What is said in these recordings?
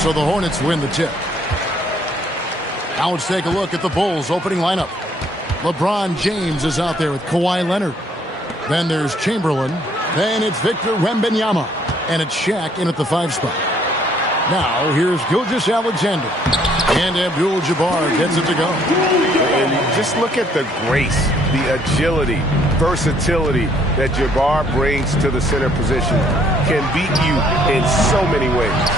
So the Hornets win the tip. Now let's take a look at the Bulls' opening lineup. LeBron James is out there with Kawhi Leonard. Then there's Chamberlain. Then it's Victor Wembanyama. And it's Shaq in at the 5 spot. Now here's Gilgeous-Alexander. And Abdul-Jabbar gets it to go. And just look at the grace, the agility, versatility that Jabbar brings to the center position. Can beat you in so many ways.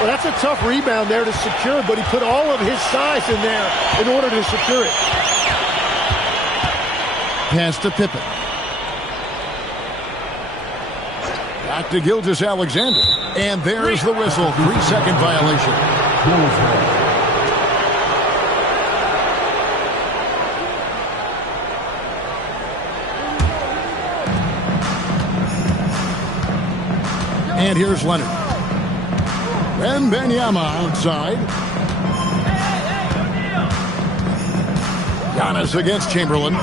Well, that's a tough rebound there to secure, but he put all of his size in there in order to secure it. Pass to Pippen. Back to Gilgeous-Alexander. And there's the whistle. 3-second violation. And here's Leonard. Wembanyama outside. Giannis against Chamberlain.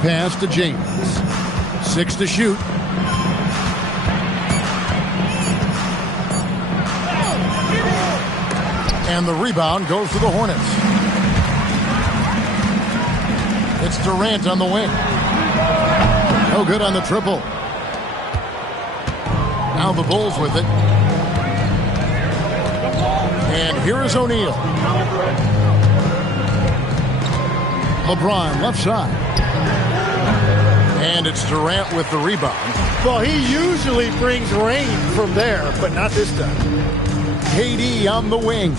Pass to James. 6 to shoot. And the rebound goes to the Hornets. It's Durant on the wing. No good on the triple. Now the Bulls with it. And here is O'Neal. LeBron left side. And it's Durant with the rebound. Well, he usually brings rain from there, but not this time. KD on the wing.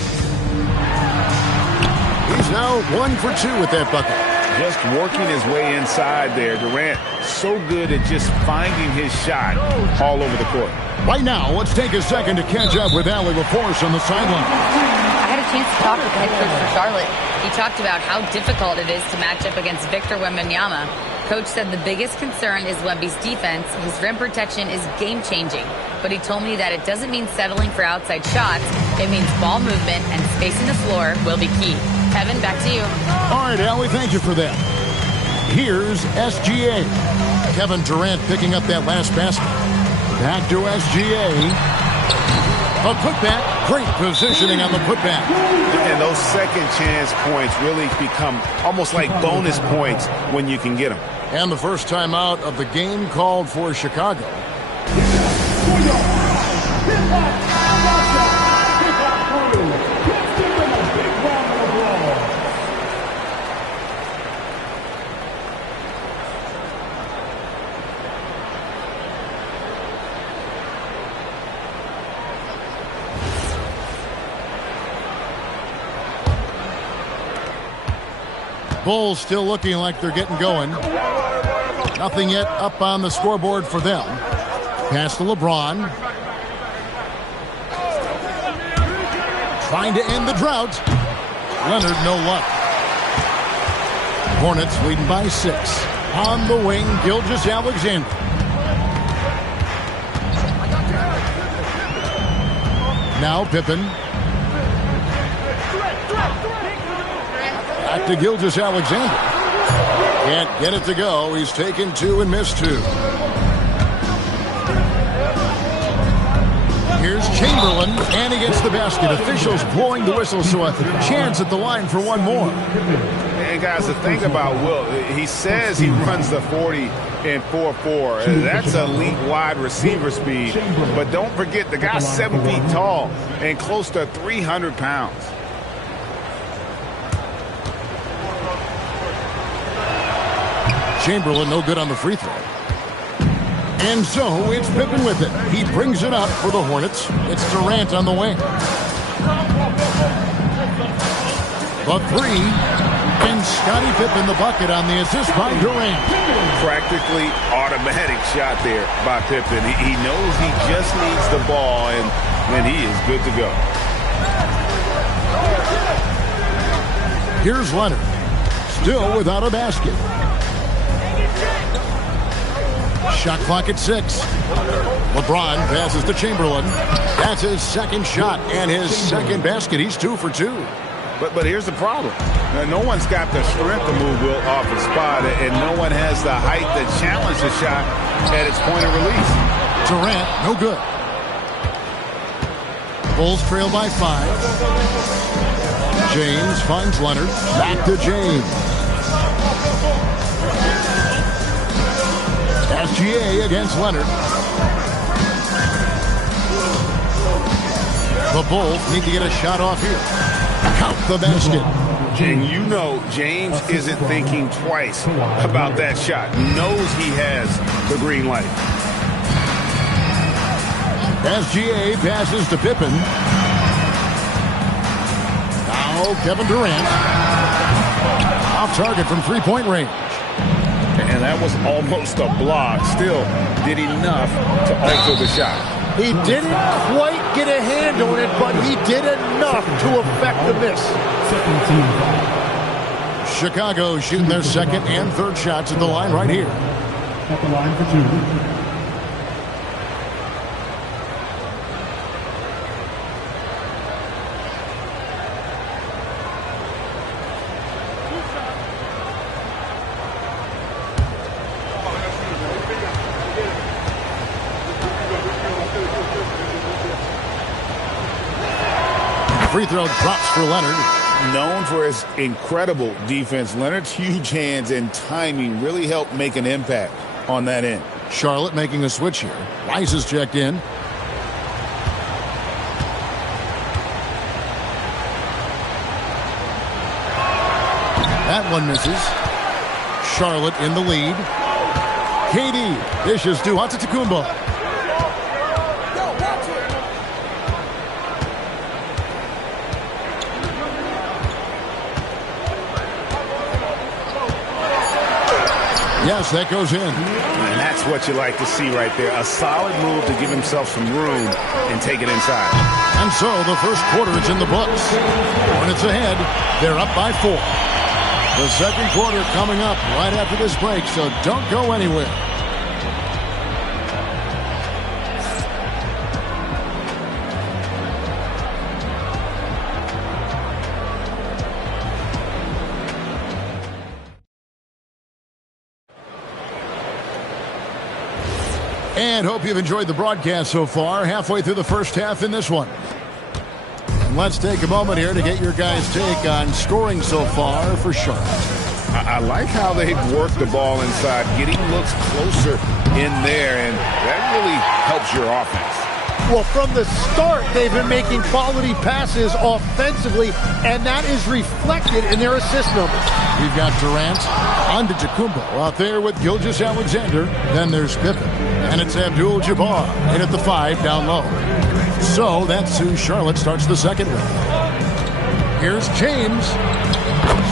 He's now 1 for 2 with that bucket. Just working his way inside there. Durant so good at just finding his shot all over the court. Right now, let's take a second to catch up with Allie LaForce on the sideline. I had a chance to talk with the head coach for Charlotte. He talked about how difficult it is to match up against Victor Wembanyama. Coach said the biggest concern is Wemby's defense. His rim protection is game-changing. But he told me that it doesn't mean settling for outside shots. It means ball movement and spacing the floor will be key. Kevin, back to you. All right, Allie, thank you for that. Here's SGA. Kevin Durant picking up that last basket. Back to SGA. A putback. Great positioning on the putback. And those second chance points really become almost like bonus points when you can get them. And the first time out of the game called for Chicago. Bulls still looking like they're getting going. Nothing yet up on the scoreboard for them. Pass to LeBron. Trying to end the drought. Leonard, no luck. Hornets leading by 6. On the wing, Gilgeous-Alexander. Now Pippen. Back to Gilgeous-Alexander. Can't get it to go. He's taken 2 and missed 2. Here's Chamberlain, and he gets the basket. Officials blowing the whistle, so a chance at the line for one more. And guys, the thing about Will, he says he runs the 40 in 4.4. That's elite wide receiver speed. But don't forget, the guy's 7 feet tall and close to 300 pounds. Chamberlain no good on the free throw. And so it's Pippen with it. He brings it up for the Hornets. It's Durant on the wing. The 3. And Scottie Pippen the bucket on the assist by Durant. Practically automatic shot there by Pippen. He knows he just needs the ball, and then he is good to go. Here's Leonard. Still without a basket. Shot clock at 6. LeBron passes to Chamberlain. That's his second shot and his second basket. He's 2 for 2. But here's the problem. No one's got the strength to move Will off the spot, and no one has the height to challenge the shot at its point of release. Durant, no good. Bulls trail by 5. James finds Leonard. Back to James. SGA against Leonard. The Bulls need to get a shot off here. Count the basket. And you know James isn't thinking twice about that shot. Knows he has the green light. SGA passes to Pippen. Now Kevin Durant. Off target from three-point range. And that was almost a block. Still did enough to alter the shot. He didn't quite get a hand on it, but he did enough to affect the miss. Chicago shooting their second and third shots at the line right here. At the line for 2. Free throw drops for Leonard. Known for his incredible defense, Leonard's huge hands and timing really helped make an impact on that end. Charlotte making a switch here. Rice is checked in. That one misses. Charlotte in the lead. KD dishes to Antetokounmpo. Yes, that goes in. And that's what you like to see right there. A solid move to give himself some room and take it inside. And so the first quarter is in the books. Hornets ahead. They're up by 4. The second quarter coming up right after this break, so don't go anywhere. And hope you've enjoyed the broadcast so far. Halfway through the first half in this one. And let's take a moment here to get your guys' take on scoring so far for Charlotte. I like how they've worked the ball inside, getting looks closer in there, and that really helps your offense. Well, from the start, they've been making quality passes offensively, and that is reflected in their assist numbers. We've got Durant, Antetokounmpo out there with Gilgeous-Alexander. Then there's Pippen, and it's Abdul-Jabbar in at the 5 down low. So that's who Charlotte starts the second with. Here's James.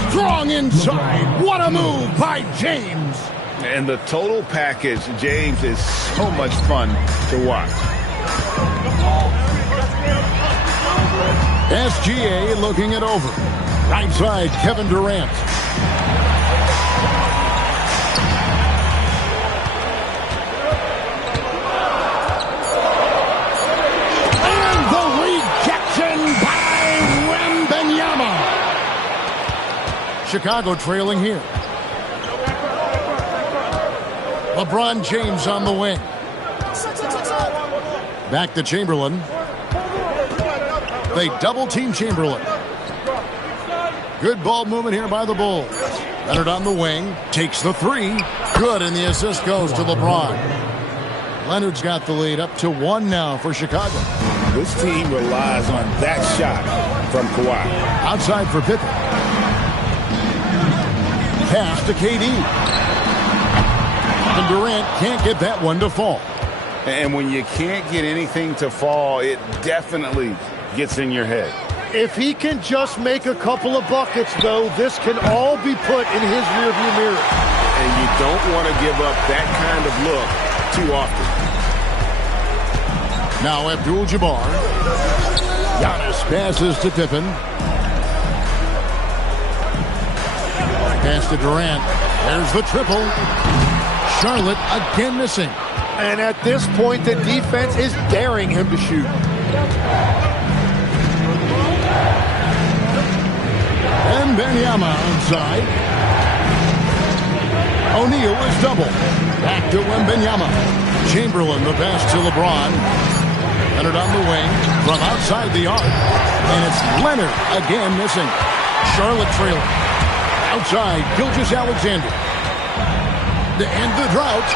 Strong inside. What a move by James. And the total package, James, is so much fun to watch. SGA looking it over. Right side, Kevin Durant. And the rejection by Wembanyama. Chicago trailing here. LeBron James on the wing. Back to Chamberlain. They double-team Chamberlain. Good ball movement here by the Bulls. Leonard on the wing. Takes the 3. Good, and the assist goes to LeBron. Leonard's got the lead up to 1 now for Chicago. This team relies on that shot from Kawhi. Outside for Pippen. Pass to KD. And Durant can't get that one to fall. And when you can't get anything to fall, it definitely gets in your head. If he can just make a couple of buckets, though, this can all be put in his rearview mirror. And you don't want to give up that kind of look too often. Now Abdul-Jabbar. Giannis passes to Pippen. Pass to Durant. There's the triple. Charlotte again missing. And at this point, the defense is daring him to shoot. And Wembanyama outside. O'Neal is double. Back to Wembanyama. Chamberlain, the pass to LeBron. Leonard on the wing from outside the arc. And it's Leonard again missing. Charlotte trailing. Outside, Gilgeous-Alexander. To end the drought.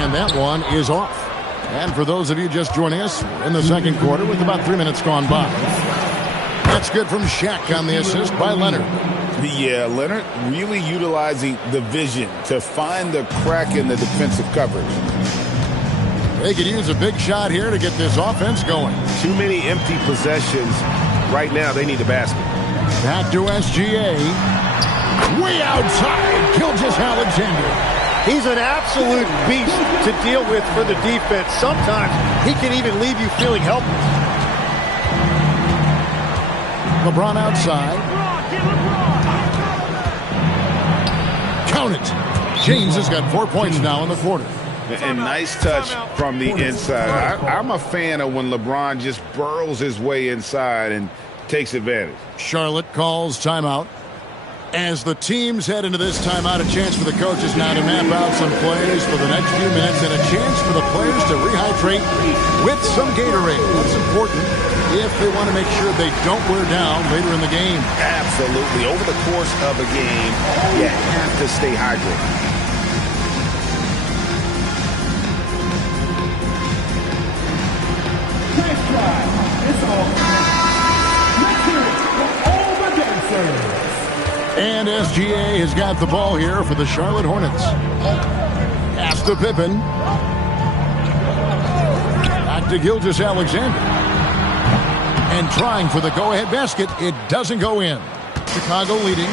And that one is off. And for those of you just joining us in the second quarter with about 3 minutes gone by. That's good from Shaq on the assist by Leonard. Yeah, Leonard really utilizing the vision to find the crack in the defensive coverage. They could use a big shot here to get this offense going. Too many empty possessions. Right now, they need a basket. Back to SGA. Way outside, Gilgeous-Alexander. He's an absolute beast to deal with for the defense. Sometimes he can even leave you feeling helpless. LeBron outside. Count it. James has got 4 points now in the quarter. And nice touch from the inside. I'm a fan of when LeBron just burrows his way inside and takes advantage. Charlotte calls timeout. As the teams head into this timeout, a chance for the coaches now to map out some plays for the next few minutes and a chance for the players to rehydrate with some Gatorade. That's important if they want to make sure they don't wear down later in the game. Absolutely. Over the course of a game, you have to stay hydrated. Nice try. It's all. Let's hear it for all the dancers. And SGA has got the ball here for the Charlotte Hornets. Pass to Pippen. Back to Gilgeous-Alexander. And trying for the go-ahead basket. It doesn't go in. Chicago leading.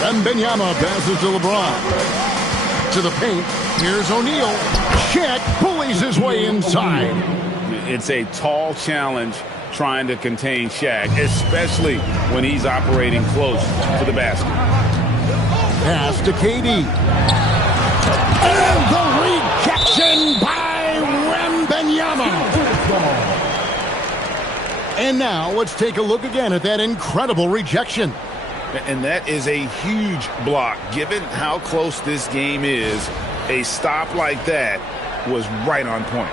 Wembanyama passes to LeBron. To the paint. Here's O'Neal. Shaq bullies his way inside. It's a tall challenge trying to contain Shaq, especially when he's operating close to the basket. Pass to KD. And the rejection by Wembanyama. And now let's take a look again at that incredible rejection. And that is a huge block. Given how close this game is, a stop like that was right on point.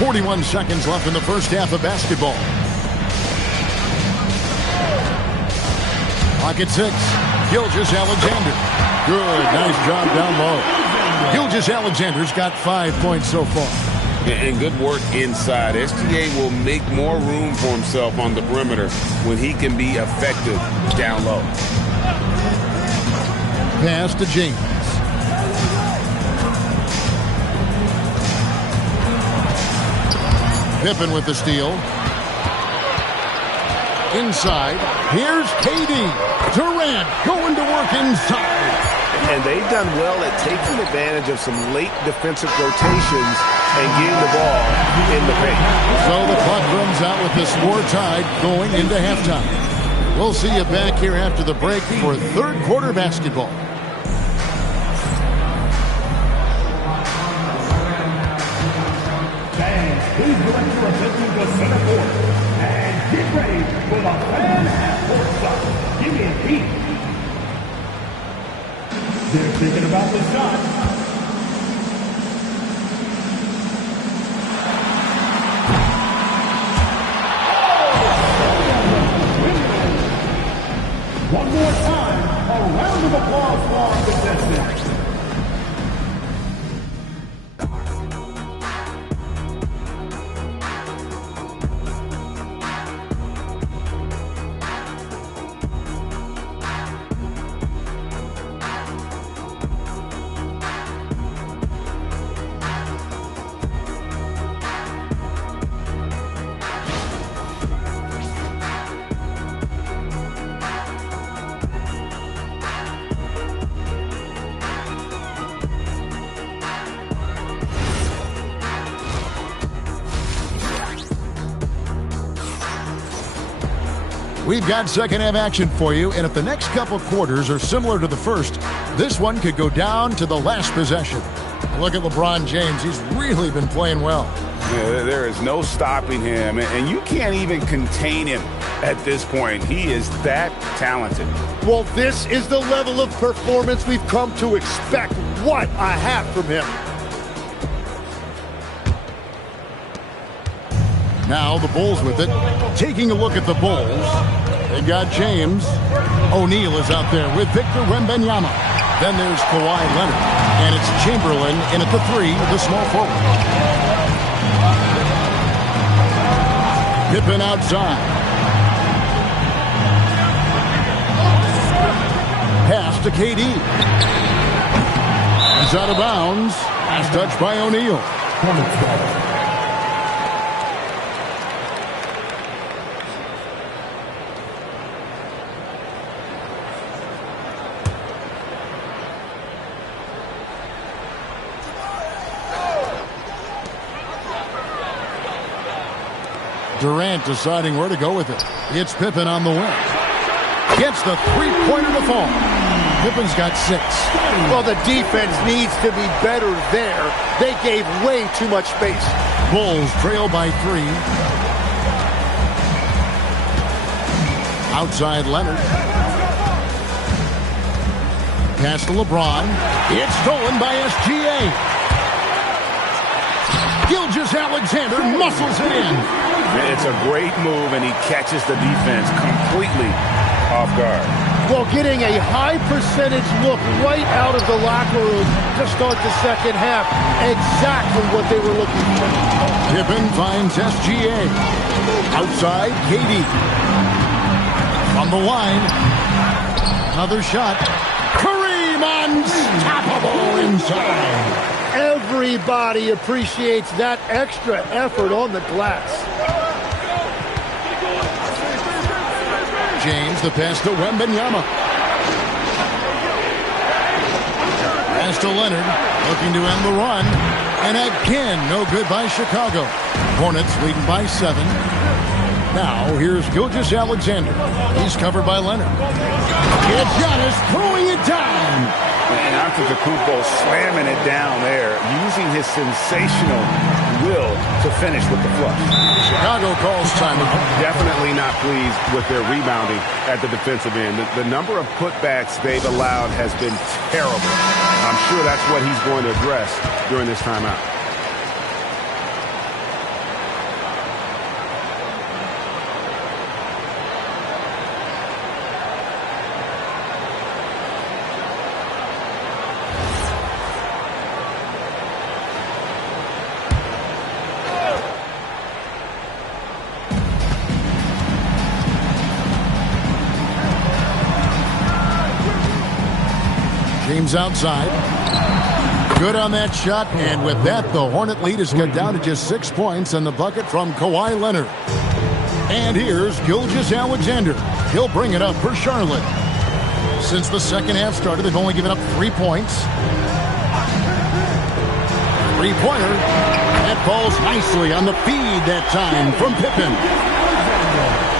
.41 seconds left in the first half of basketball. Pocket 6. Gilgeous-Alexander. Good. Nice job down low. Gilgeous-Alexander's got 5 points so far. And good work inside. SGA will make more room for himself on the perimeter when he can be effective down low. Pass to James. Pippen with the steal. Inside. Here's KD. Durant going to work inside. And they've done well at taking advantage of some late defensive rotations and getting the ball in the paint. So the clock runs out with the score tied going into halftime. We'll see you back here after the break for third quarter basketball. Please direct your attention to center court and get ready for the fan half court shot. Give me a beat. They're thinking about the shot. One more time, a round of applause for our contestants. We've got second half action for you, and if the next couple quarters are similar to the first, this one could go down to the last possession. Look at LeBron James. He's really been playing well. Yeah, there is no stopping him, and you can't even contain him at this point. He is that talented. Well, this is the level of performance we've come to expect. What a half from him. Now the Bulls with it. Taking a look at the Bulls. They've got James. O'Neal is out there with Victor Wembanyama. Then there's Kawhi Leonard. And it's Chamberlain in at the 3, the small forward. Pippen outside. Pass to KD. He's out of bounds. Pass touched by O'Neal. Durant deciding where to go with it. It's Pippen on the wing. Gets the three-pointer to fall. Pippen's got 6. Well, the defense needs to be better there. They gave way too much space. Bulls trail by 3. Outside Leonard. Pass to LeBron. It's stolen by SGA. Gilgeous-Alexander muscles it in. It's a great move, and he catches the defense completely off guard. Well, getting a high percentage look right out of the locker room to start the second half. Exactly what they were looking for. Pippen finds SGA. Outside, KD. From the line. Another shot. Kareem unstoppable inside. Everybody appreciates that extra effort on the glass. James, the pass to Wembanyama. Pass to Leonard, looking to end the run. And again, no good by Chicago. Hornets leading by 7. Now, here's Gilgeous-Alexander. He's covered by Leonard. It's Giannis throwing it down. And Antetokounmpo slamming it down there, using his sensational will to finish with the flush. Chicago calls timeout. Definitely not pleased with their rebounding at the defensive end. The number of putbacks they've allowed has been terrible. I'm sure that's what he's going to address during this timeout. James outside. Good on that shot, and with that, the Hornet lead is cut down to just 6 points and the bucket from Kawhi Leonard. And here's Gilgeous-Alexander. He'll bring it up for Charlotte. Since the second half started, they've only given up 3 points. Three-pointer. That falls nicely on the feed that time from Pippen.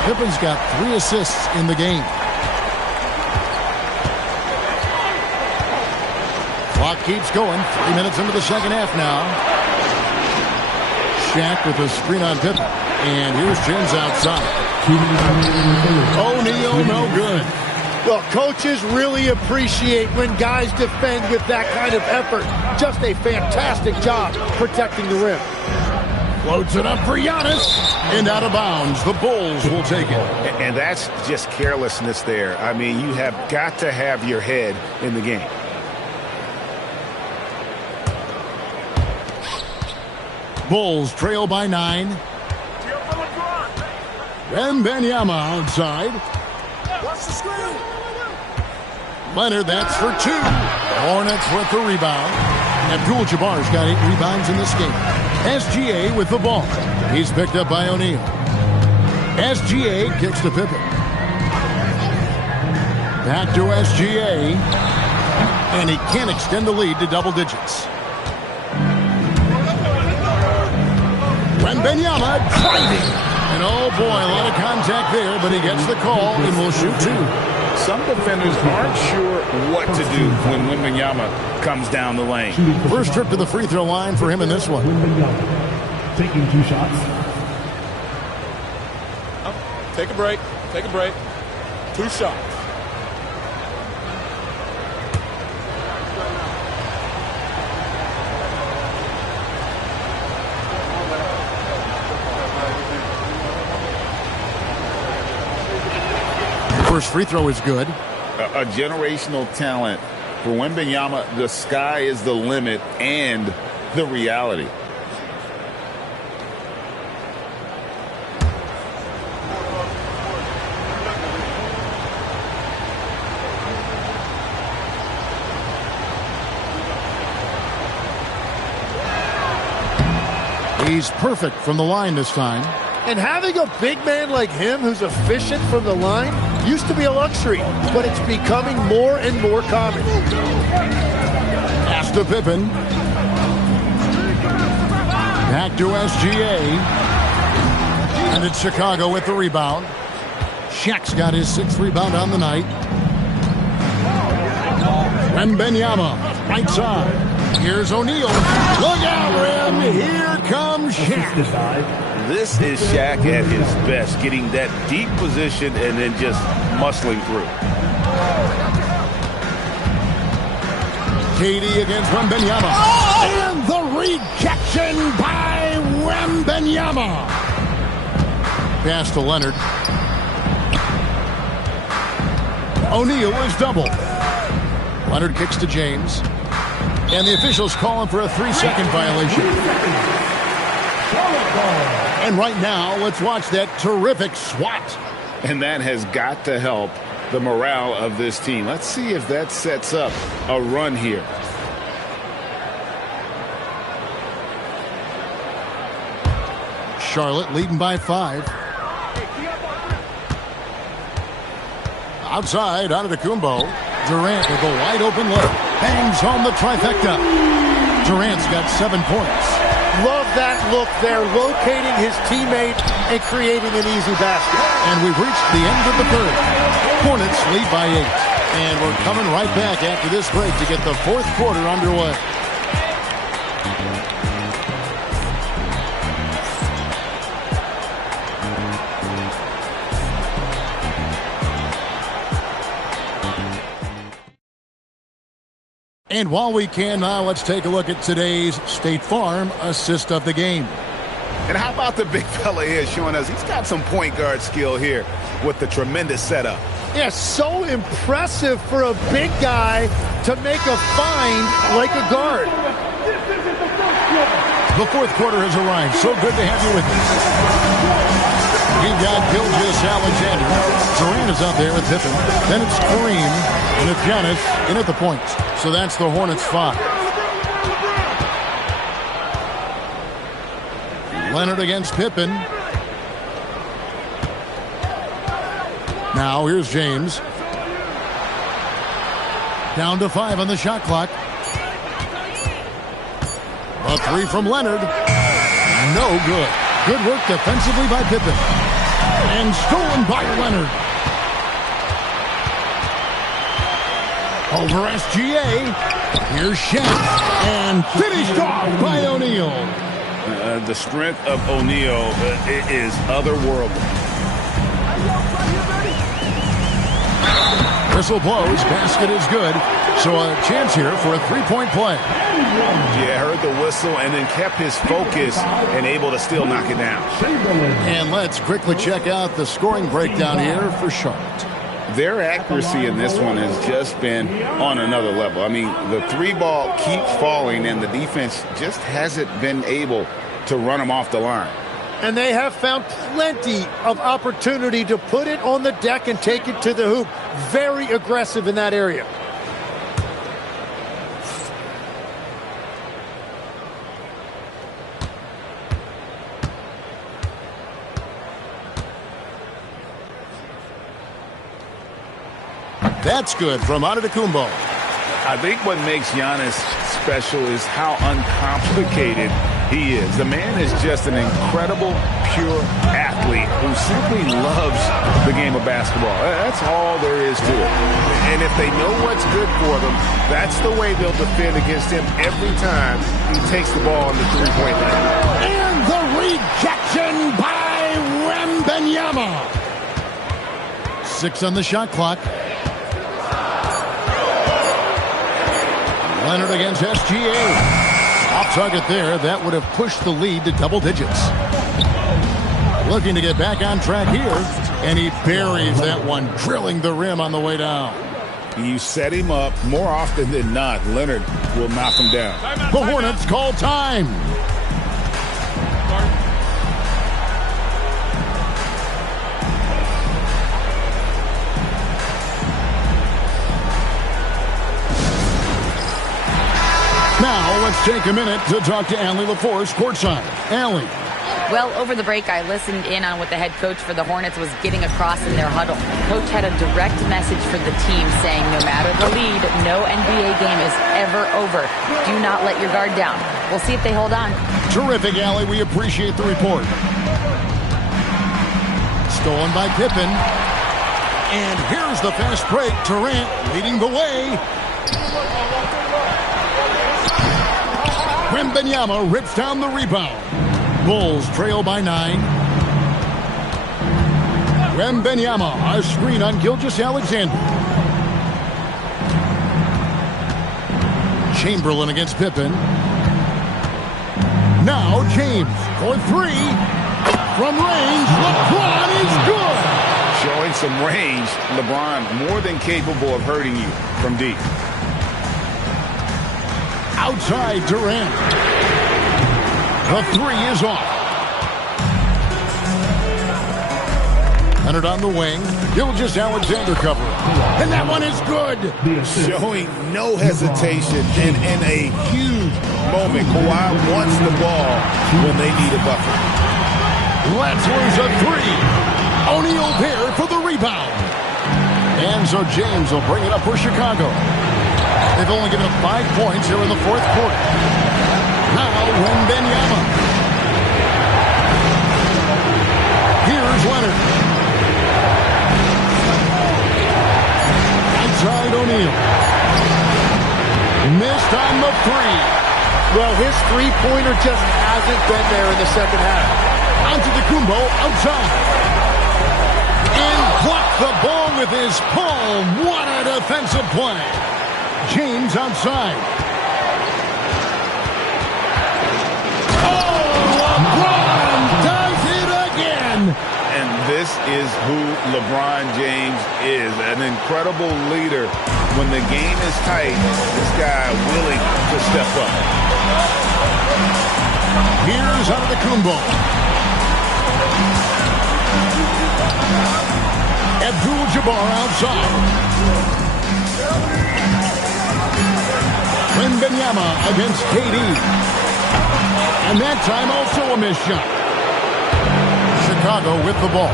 Pippen's got 3 assists in the game. Clock keeps going. 3 minutes into the second half now. Shaq with a screen on Pippen. And here's James outside. O'Neal, no good. Well, coaches really appreciate when guys defend with that kind of effort. Just a fantastic job protecting the rim. Floats it up for Giannis. And out of bounds. The Bulls will take it. And that's just carelessness there. I mean, you have got to have your head in the game. Bulls trail by 9. Wembanyama outside. Leonard, that's for 2. Hornets with the rebound. Abdul-Jabbar's got 8 rebounds in this game. SGA with the ball. He's picked up by O'Neal. SGA kicks to Pippen. Back to SGA. And he can't extend the lead to double digits. Wembanyama driving. And oh boy, a lot of contact there, but he gets the call and will shoot 2. Some defenders aren't sure what to do when Wembanyama comes down the lane. First trip to the free throw line for him in this one. taking 2 shots. Take a break. Take a break. 2 shots. First free throw is good. A generational talent. For Wembanyama, the sky is the limit and the reality. He's perfect from the line this time. And having a big man like him who's efficient from the line used to be a luxury, but it's becoming more and more common. Pass to Pippen. Back to SGA. And it's Chicago with the rebound. Shaq's got his 6th rebound on the night. Wembanyama, right side. Here's O'Neal. Look out, rim. Here comes Shaq. This is Shaq at his best, getting that deep position and then just muscling through. KD against Wembanyama. And the rejection by Wembanyama. Pass to Leonard. O'Neal is double. Leonard kicks to James. And the officials calling for a 3-second violation. And right now, let's watch that terrific swat. And that has got to help the morale of this team. Let's see if that sets up a run here. Charlotte leading by 5. Outside, Antetokounmpo. Durant with a wide open look. Bangs home the trifecta. Durant's got 7 points. Love that look there, locating his teammate and creating an easy basket. And we've reached the end of the 3rd. Hornets lead by 8. And we're coming right back after this break to get the 4th quarter underway. And while we can now, let's take a look at today's State Farm assist of the game. And how about the big fella here showing us he's got some point guard skill here with the tremendous setup. Yeah, so impressive for a big guy to make a find like a guard. The 4th quarter has arrived. So good to have you with us. We've got Gilgeous Alexander. Durant is out there with Pippen. Then it's Kareem. And it's Giannis in at the points. So that's the Hornets 5. Leonard against Pippen. Now here's James. Down to 5 on the shot clock. A 3 from Leonard. No good. Good work defensively by Pippen. And stolen by Leonard. Over SGA. Here's Shaq. And finished off by O'Neal. The strength of O'Neal is otherworldly. Whistle blows. Basket is good. So a chance here for a 3-point play. Yeah, heard the whistle and then kept his focus and able to still knock it down. And let's quickly check out the scoring breakdown here for Charlotte. Their accuracy in this one has just been on another level. I mean, the 3-ball keeps falling and the defense just hasn't been able to run them off the line. And they have found plenty of opportunity to put it on the deck and take it to the hoop. Very aggressive in that area. That's good from Antetokounmpo. I think what makes Giannis special is how uncomplicated he is. The man is just an incredible, pure athlete who simply loves the game of basketball. That's all there is to it. And if they know what's good for them, that's the way they'll defend against him every time he takes the ball in the 3-point line. And the rejection by Wembanyama. 6 on the shot clock. Leonard against SGA. Off target there. That would have pushed the lead to double digits. Looking to get back on track here. And he buries that one, drilling the rim on the way down. You set him up more often than not. Leonard will knock him down. The Hornets call time. Now let's take a minute to talk to Allie LaForce courtside. Allie. Well, over the break, I listened in on what the head coach for the Hornets was getting across in their huddle. Coach had a direct message for the team saying no matter the lead, no NBA game is ever over. Do not let your guard down. We'll see if they hold on. Terrific, Allie. We appreciate the report. Stolen by Pippen. And here's the fast break. Durant leading the way. Wembanyama rips down the rebound. Bulls trail by 9. Wembanyama, a screen on Gilgeous-Alexander. Chamberlain against Pippen. Now James for 3. From range, LeBron is good. Showing some range, LeBron more than capable of hurting you from deep. Outside Durant. The 3 is off. Leonard on the wing. Gilgeous-Alexander cover. And that one is good. Showing no hesitation and in a huge moment. Kawhi wants the ball when they need a bucket. Let's lose a 3. O'Neal there for the rebound. And so James will bring it up for Chicago. They've only given up 5 points here in the fourth quarter. Now Wembanyama. Here's Leonard. Outside O'Neal. Missed on the 3. Well, his three-pointer just hasn't been there in the second half. Antetokounmpo outside. And blocked the ball with his palm. What a defensive play. James outside. Oh, LeBron does it again. And this is who LeBron James is. An incredible leader. When the game is tight, this guy willing to step up. Here's Antetokounmpo. Abdul-Jabbar outside. Wembanyama against KD. And that time also a missed shot. Chicago with the ball.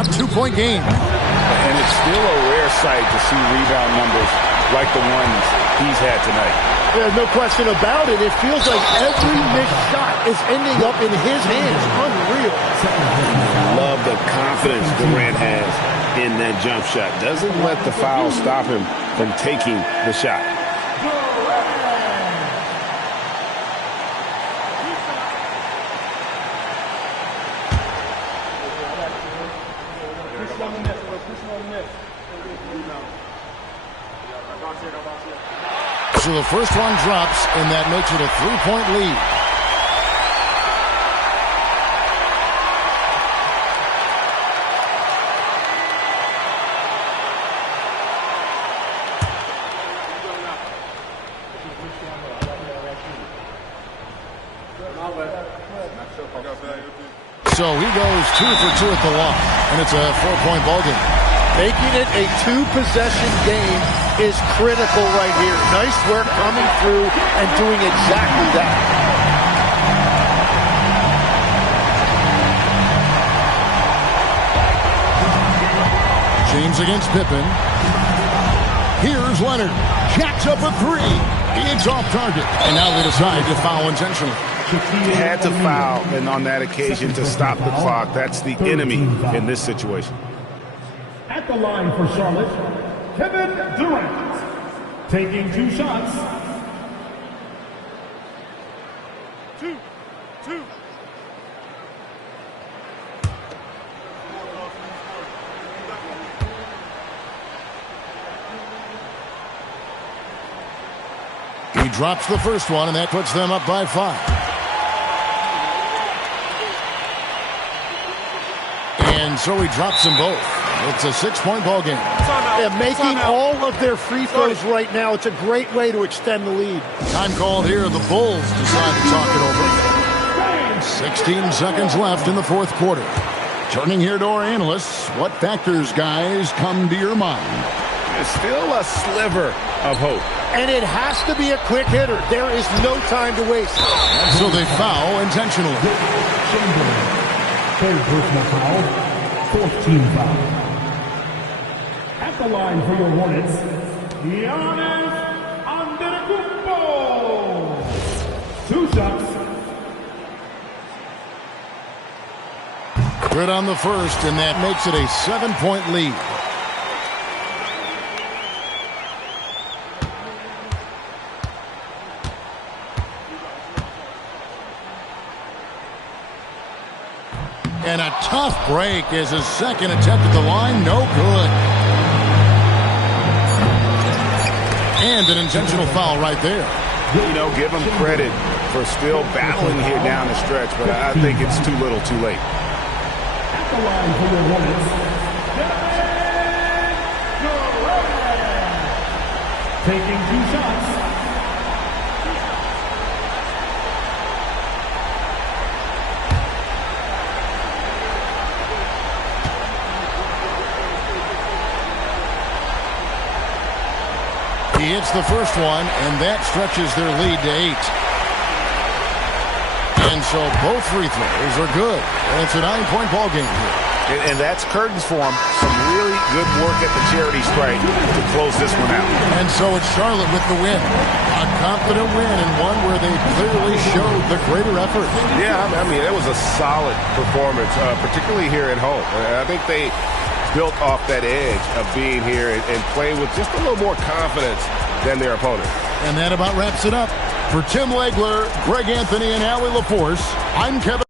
A 2-point game. And it's still a rare sight to see rebound numbers like the ones he's had tonight. There's no question about it. It feels like every missed shot is ending up in his hands. Unreal. Love the confidence Durant has in that jump shot. Doesn't let the foul stop him from taking the shot. So the first one drops, and that makes it a 3-point lead. So he goes 2 for 2 at the line, and it's a 4-point ball game. Making it a 2-possession game is critical right here. Nice work coming through and doing exactly that. James against Pippen. Here's Leonard. Jacks up a 3. It's off target. And now they decide to foul intentionally. He had to foul, and on that occasion to stop the clock. That's the enemy in this situation. At the line for Charlotte, Kevin Durant, taking 2 shots. 2. He drops the first one, and that puts them up by 5. And so he drops them both. It's a 6-point ball game. Yeah, making all of their free throws right now, it's a great way to extend the lead. Time called here. The Bulls decide to talk it over. 16 seconds left in the fourth quarter. Turning here to our analysts, what factors, guys, come to your mind? There's still a sliver of hope. And it has to be a quick hitter. There is no time to waste. And so they foul intentionally. Chamberlain. Third personal foul. Fourth team foul. At the line for your Hornets, Giannis Antetokounmpo. 2 shots. Good on the first, and that makes it a 7-point lead. And a tough break as his second attempt at the line, no good. And an intentional foul right there. You know, give him credit for still battling here down the stretch, but I think it's too little too late. At the line for your Hornets, taking 2 shots. He hits the first one, and that stretches their lead to 8. And so both free throws are good. And it's a 9-point ball game here. And that's curtains for him. Some really good work at the charity stripe to close this one out. And so it's Charlotte with the win. A confident win, and one where they clearly showed the greater effort. Yeah, I mean, it was a solid performance, particularly here at home. I think they built off that edge of being here and playing with just a little more confidence than their opponent. And that about wraps it up. For Tim Legler, Greg Anthony, and Allie LaForce, I'm Kevin.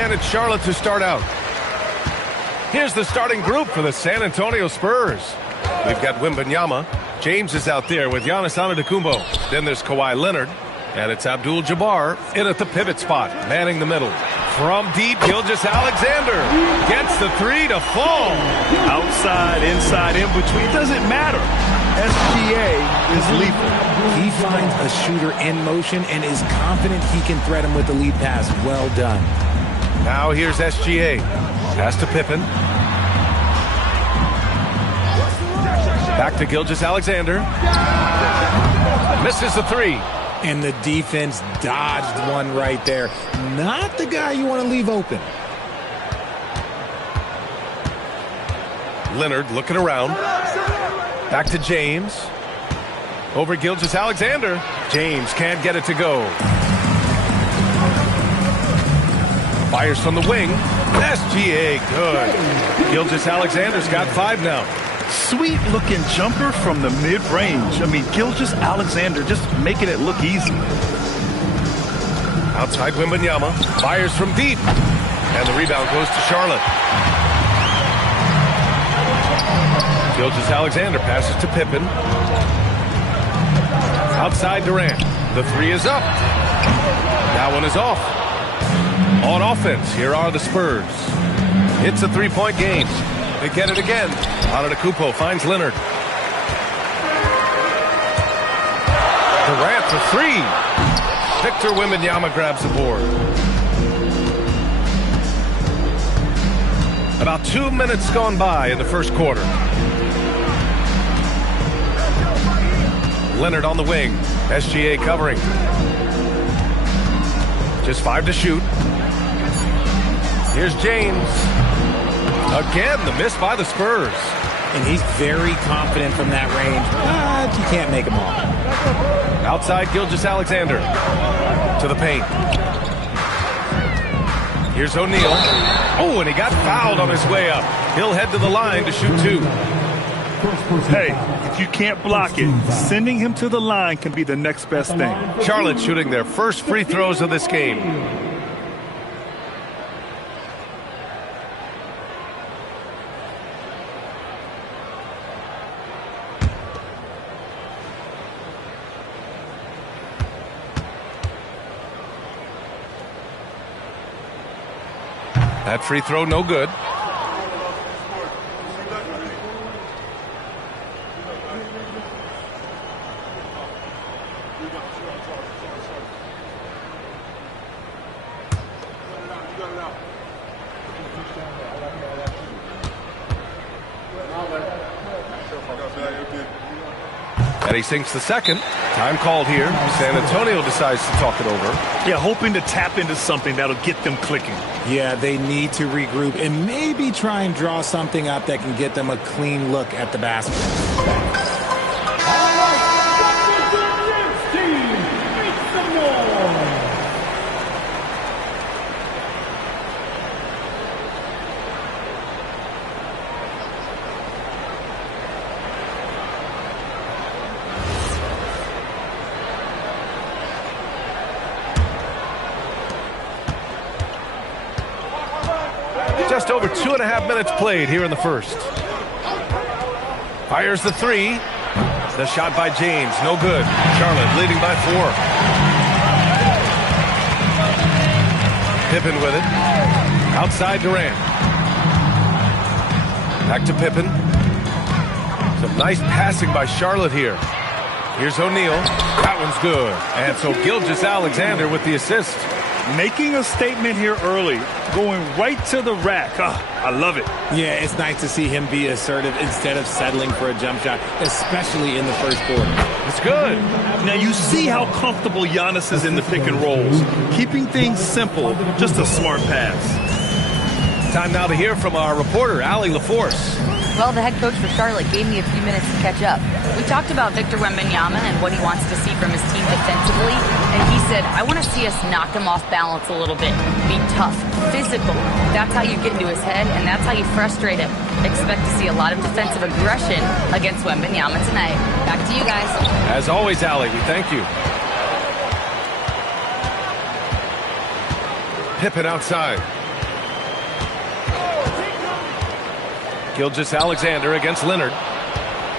And it's Charlotte to start out. Here's the starting group for the San Antonio Spurs. We've got Wembanyama. James is out there with Giannis Antetokounmpo. Then there's Kawhi Leonard. And it's Abdul-Jabbar in at the pivot spot, manning the middle. From deep, Gilgeous-Alexander gets the three to fall. Outside, inside, in between, doesn't matter. SGA is lethal. He finds a shooter in motion and is confident he can threat him with the lead pass. Well done. Now here's SGA. Pass to Pippen. Back to Gilgeous-Alexander. Misses the three. And the defense dodged one right there. Not the guy you want to leave open. Leonard looking around. Back to James. Over Gilgeous-Alexander. James can't get it to go. Fires from the wing. SGA, good. Gilgeous-Alexander's got 5 now. Sweet-looking jumper from the mid-range. I mean, Gilgeous-Alexander just making it look easy. Outside Wembanyama. Fires from deep. And the rebound goes to Charlotte. Gilgeous-Alexander passes to Pippen. Outside Durant. The three is up. That one is off. On offense, here are the Spurs. It's a three-point game. They get it again. Antetokounmpo finds Leonard. Durant for three. Victor Wembanyama grabs the board. About 2 minutes gone by in the first quarter. Leonard on the wing. SGA covering. Just 5 to shoot. Here's James. Again, the miss by the Spurs. And he's very confident from that range, but you can't make him all. Outside Gilgeous-Alexander. To the paint. Here's O'Neal. Oh, and he got fouled on his way up. He'll head to the line to shoot 2. Hey, if you can't block it, sending him to the line can be the next best thing. Charlotte shooting their first free throws of this game. That free throw, no good. And he sinks the second. Time called here. San Antonio decides to talk it over. Yeah, hoping to tap into something that'll get them clicking. Yeah, they need to regroup and maybe try and draw something up that can get them a clean look at the basket. Just over 2.5 minutes played here in the first. Fires the three. The shot by James, no good. Charlotte leading by 4. Pippen with it. Outside Durant. Back to Pippen. Some nice passing by Charlotte here. Here's O'Neal. That one's good. And so Gilgeous-Alexander with the assist. Making a statement here early, going right to the rack. Oh, I love it. Yeah, it's nice to see him be assertive instead of settling for a jump shot, especially in the first quarter. It's good. Now you see how comfortable Giannis is in the pick and rolls. Keeping things simple, just a smart pass. Time now to hear from our reporter, Allie LaForce. Well, the head coach for Charlotte gave me a few minutes to catch up. We talked about Victor Wembanyama and what he wants to see from his team defensively, and he said, I want to see us knock him off balance a little bit, be tough, physical. That's how you get into his head, and that's how you frustrate him. Expect to see a lot of defensive aggression against Wembanyama tonight. Back to you guys. As always, Allie, we thank you. Pippen outside. Gilgeous-Alexander against Leonard.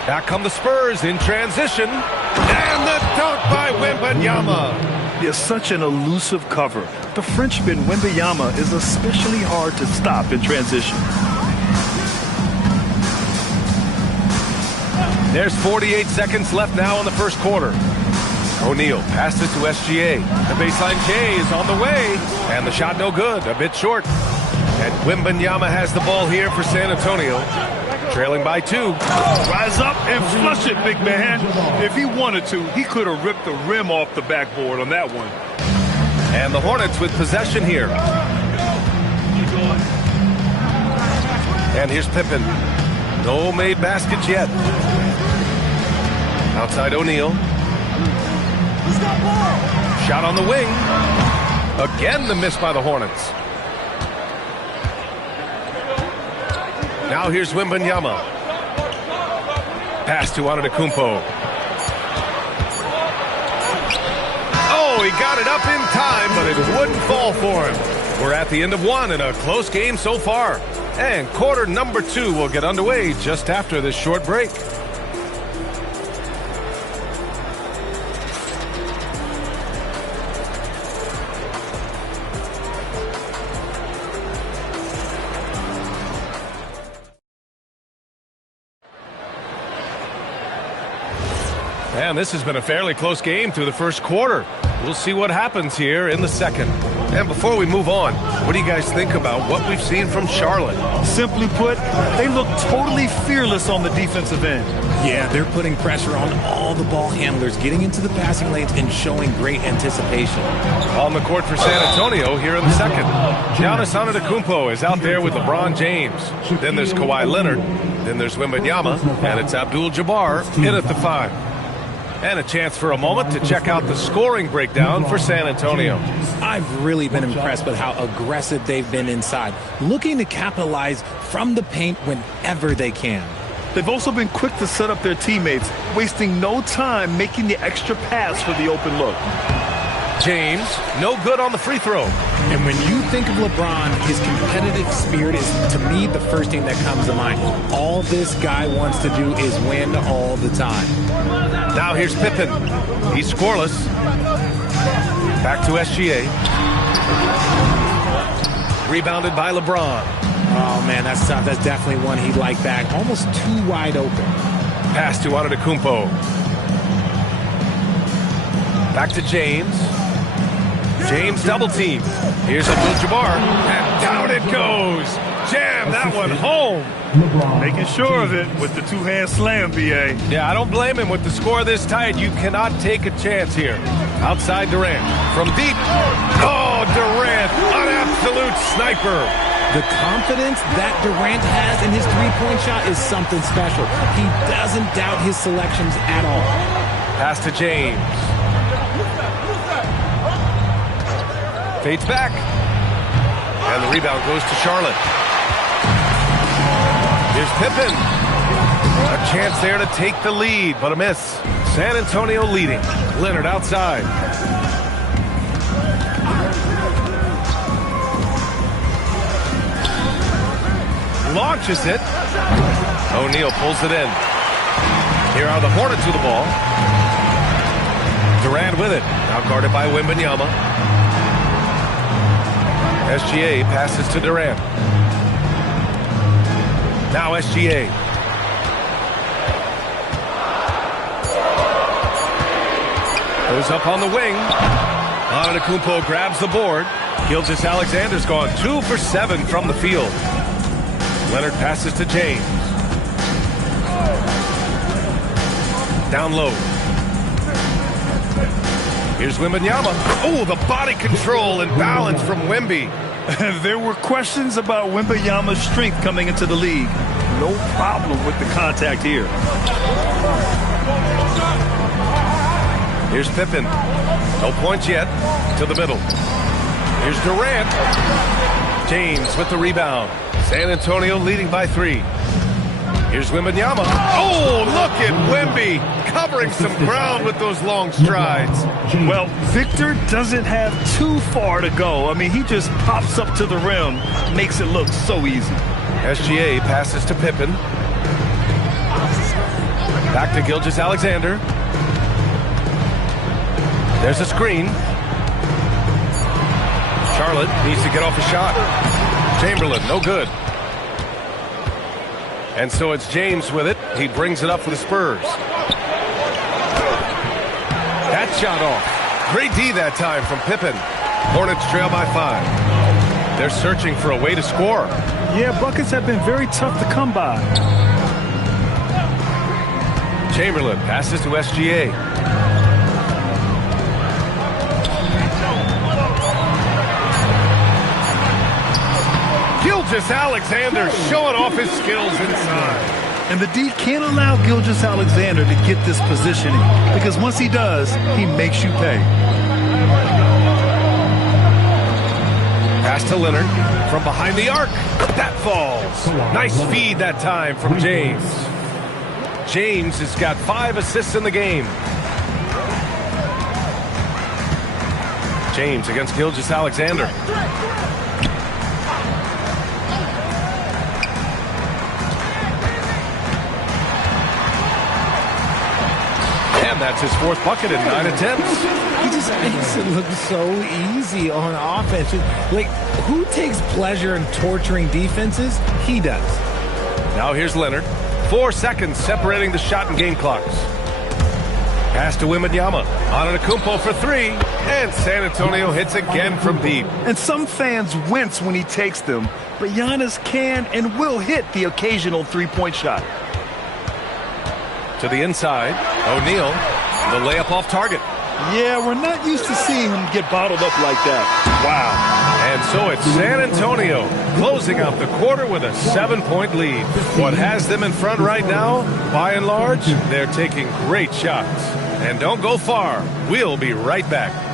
Back come the Spurs in transition. And the dunk by Wembanyama. He has such an elusive cover. The Frenchman Wembanyama is especially hard to stop in transition. There's 48 seconds left now in the first quarter. O'Neal passes to SGA. The baseline K is on the way. And the shot no good, a bit short. And Wembanyama has the ball here for San Antonio. Trailing by 2. Rise up and flush it, big man. If he wanted to, he could have ripped the rim off the backboard on that one. And the Hornets with possession here. And here's Pippen. No made baskets yet. Outside O'Neal. Shot on the wing. Again the miss by the Hornets. Now here's Wembanyama. Pass to Antetokounmpo. Oh, he got it up in time, but it wouldn't fall for him. We're at the end of one in a close game so far. And quarter number 2 will get underway just after this short break. And this has been a fairly close game through the first quarter. We'll see what happens here in the second. And before we move on, what do you guys think about what we've seen from Charlotte? Simply put, they look totally fearless on the defensive end. Yeah, they're putting pressure on all the ball handlers, getting into the passing lanes and showing great anticipation. On the court for San Antonio here in the second. Giannis Antetokounmpo is out there with LeBron James. Then there's Kawhi Leonard. Then there's Wembanyama. And it's Abdul-Jabbar in at the 5. And a chance for a moment to check out the scoring breakdown for San Antonio. I've really been impressed with how aggressive they've been inside, looking to capitalize from the paint whenever they can. They've also been quick to set up their teammates, wasting no time making the extra pass for the open look. James, no good on the free throw. And when you think of LeBron, his competitive spirit is, to me, the first thing that comes to mind. All this guy wants to do is win all the time. Now here's Pippen. He's scoreless. Back to SGA. Rebounded by LeBron. Oh, man, that's tough. That's definitely one he'd like back. Almost too wide open. Pass to Antetokounmpo. Back to James. James double team. Here's Abdul-Jabbar. And down it goes. Jam that one home. Making sure of it with the two-hand slam, B.A. Yeah, I don't blame him with the score this tight. You cannot take a chance here. Outside Durant. From deep. Oh, Durant. An absolute sniper. The confidence that Durant has in his three-point shot is something special. He doesn't doubt his selections at all. Pass to James. Fades back. And the rebound goes to Charlotte. Here's Pippen. A chance there to take the lead, but a miss. San Antonio leading. Leonard outside. Launches it. O'Neal pulls it in. Here are the Hornets with the ball. Durant with it. Now guarded by Wembanyama. SGA passes to Durant. Now SGA. Goes up on the wing. Antetokounmpo grabs the board. Gilgeous-Alexander's gone 2 for 7 from the field. Leonard passes to James. Down low. Here's Wembanyama. Oh, the body control and balance from Wemby. There were questions about Wembanyama's strength coming into the league. No problem with the contact here. Here's Pippen. No points yet. To the middle. Here's Durant. James with the rebound. San Antonio leading by 3. Here's Wembanyama. Oh, look at Wemby covering some ground with those long strides. Well, Victor doesn't have too far to go. I mean, he just pops up to the rim, makes it look so easy. SGA passes to Pippen. Back to Gilgeous-Alexander. There's a screen. Charlotte needs to get off a shot. Chamberlain, no good. And so it's James with it. He brings it up for the Spurs. That shot off. Great D that time from Pippen. Hornets trail by 5. They're searching for a way to score. Yeah, buckets have been very tough to come by. Chamberlain passes to SGA. Gilgeous-Alexander showing off his skills inside. And the D can't allow Gilgeous-Alexander to get this positioning, because once he does, he makes you pay. Pass to Leonard from behind the arc. That falls. Nice feed that time from James. James has got 5 assists in the game. James against Gilgeous-Alexander. That's his 4th bucket in 9 attempts. He just makes it look so easy on offense. Like, who takes pleasure in torturing defenses? He does. Now here's Leonard. 4 seconds separating the shot and game clocks. Pass to Wembanyama. Antetokounmpo for 3. And San Antonio hits again from deep. And some fans wince when he takes them, but Giannis can and will hit the occasional three-point shot. To the inside, O'Neal, the layup off target. Yeah, we're not used to seeing him get bottled up like that. Wow. And so it's San Antonio closing out the quarter with a 7-point lead. What has them in front right now, by and large, they're taking great shots. And don't go far. We'll be right back.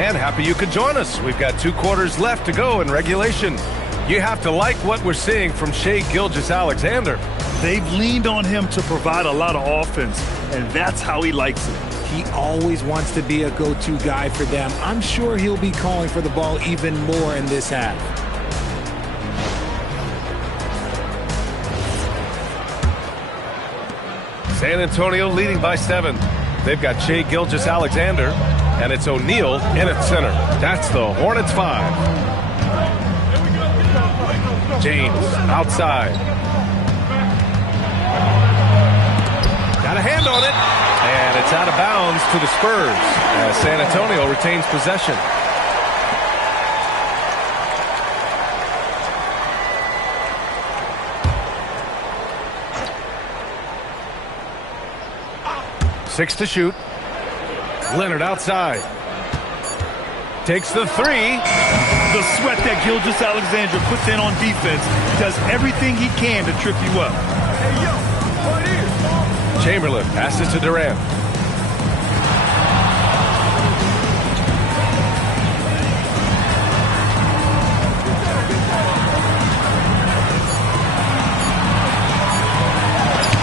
And happy you could join us. We've got 2 quarters left to go in regulation. You have to like what we're seeing from Shai Gilgeous-Alexander. They've leaned on him to provide a lot of offense, and that's how he likes it. He always wants to be a go-to guy for them. I'm sure he'll be calling for the ball even more in this half. San Antonio leading by 7. They've got Shai Gilgeous-Alexander, and it's O'Neal in at center. That's the Hornets 5. James outside. Got a hand on it, and it's out of bounds to the Spurs as San Antonio retains possession. Six to shoot. Leonard outside. Takes the 3. The sweat that Gilgeous-Alexander puts in on defense, does everything he can to trip you up. Hey, yo, right here. Chamberlain passes to Durant.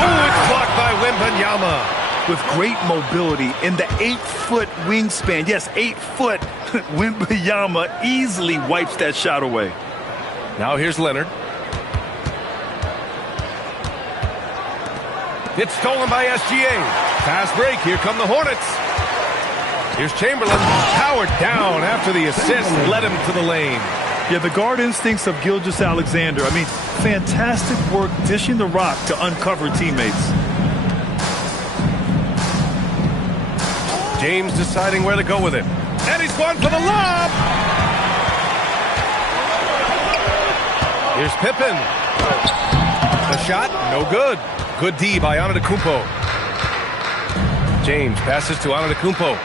Oh, it's blocked by Wembanyama. With great mobility in the 8-foot wingspan. Yes, 8 foot. Wembanyama easily wipes that shot away. Now here's Leonard. It's stolen by SGA. Fast break. Here come the Hornets. Here's Chamberlain. Powered down after the assist led him to the lane. Yeah, the guard instincts of Gilgeous-Alexander. I mean, fantastic work dishing the rock to uncover teammates. James deciding where to go with it. And he's going for the lob. Here's Pippen. The shot, no good. Good D by Antetokounmpo. James passes to Antetokounmpo.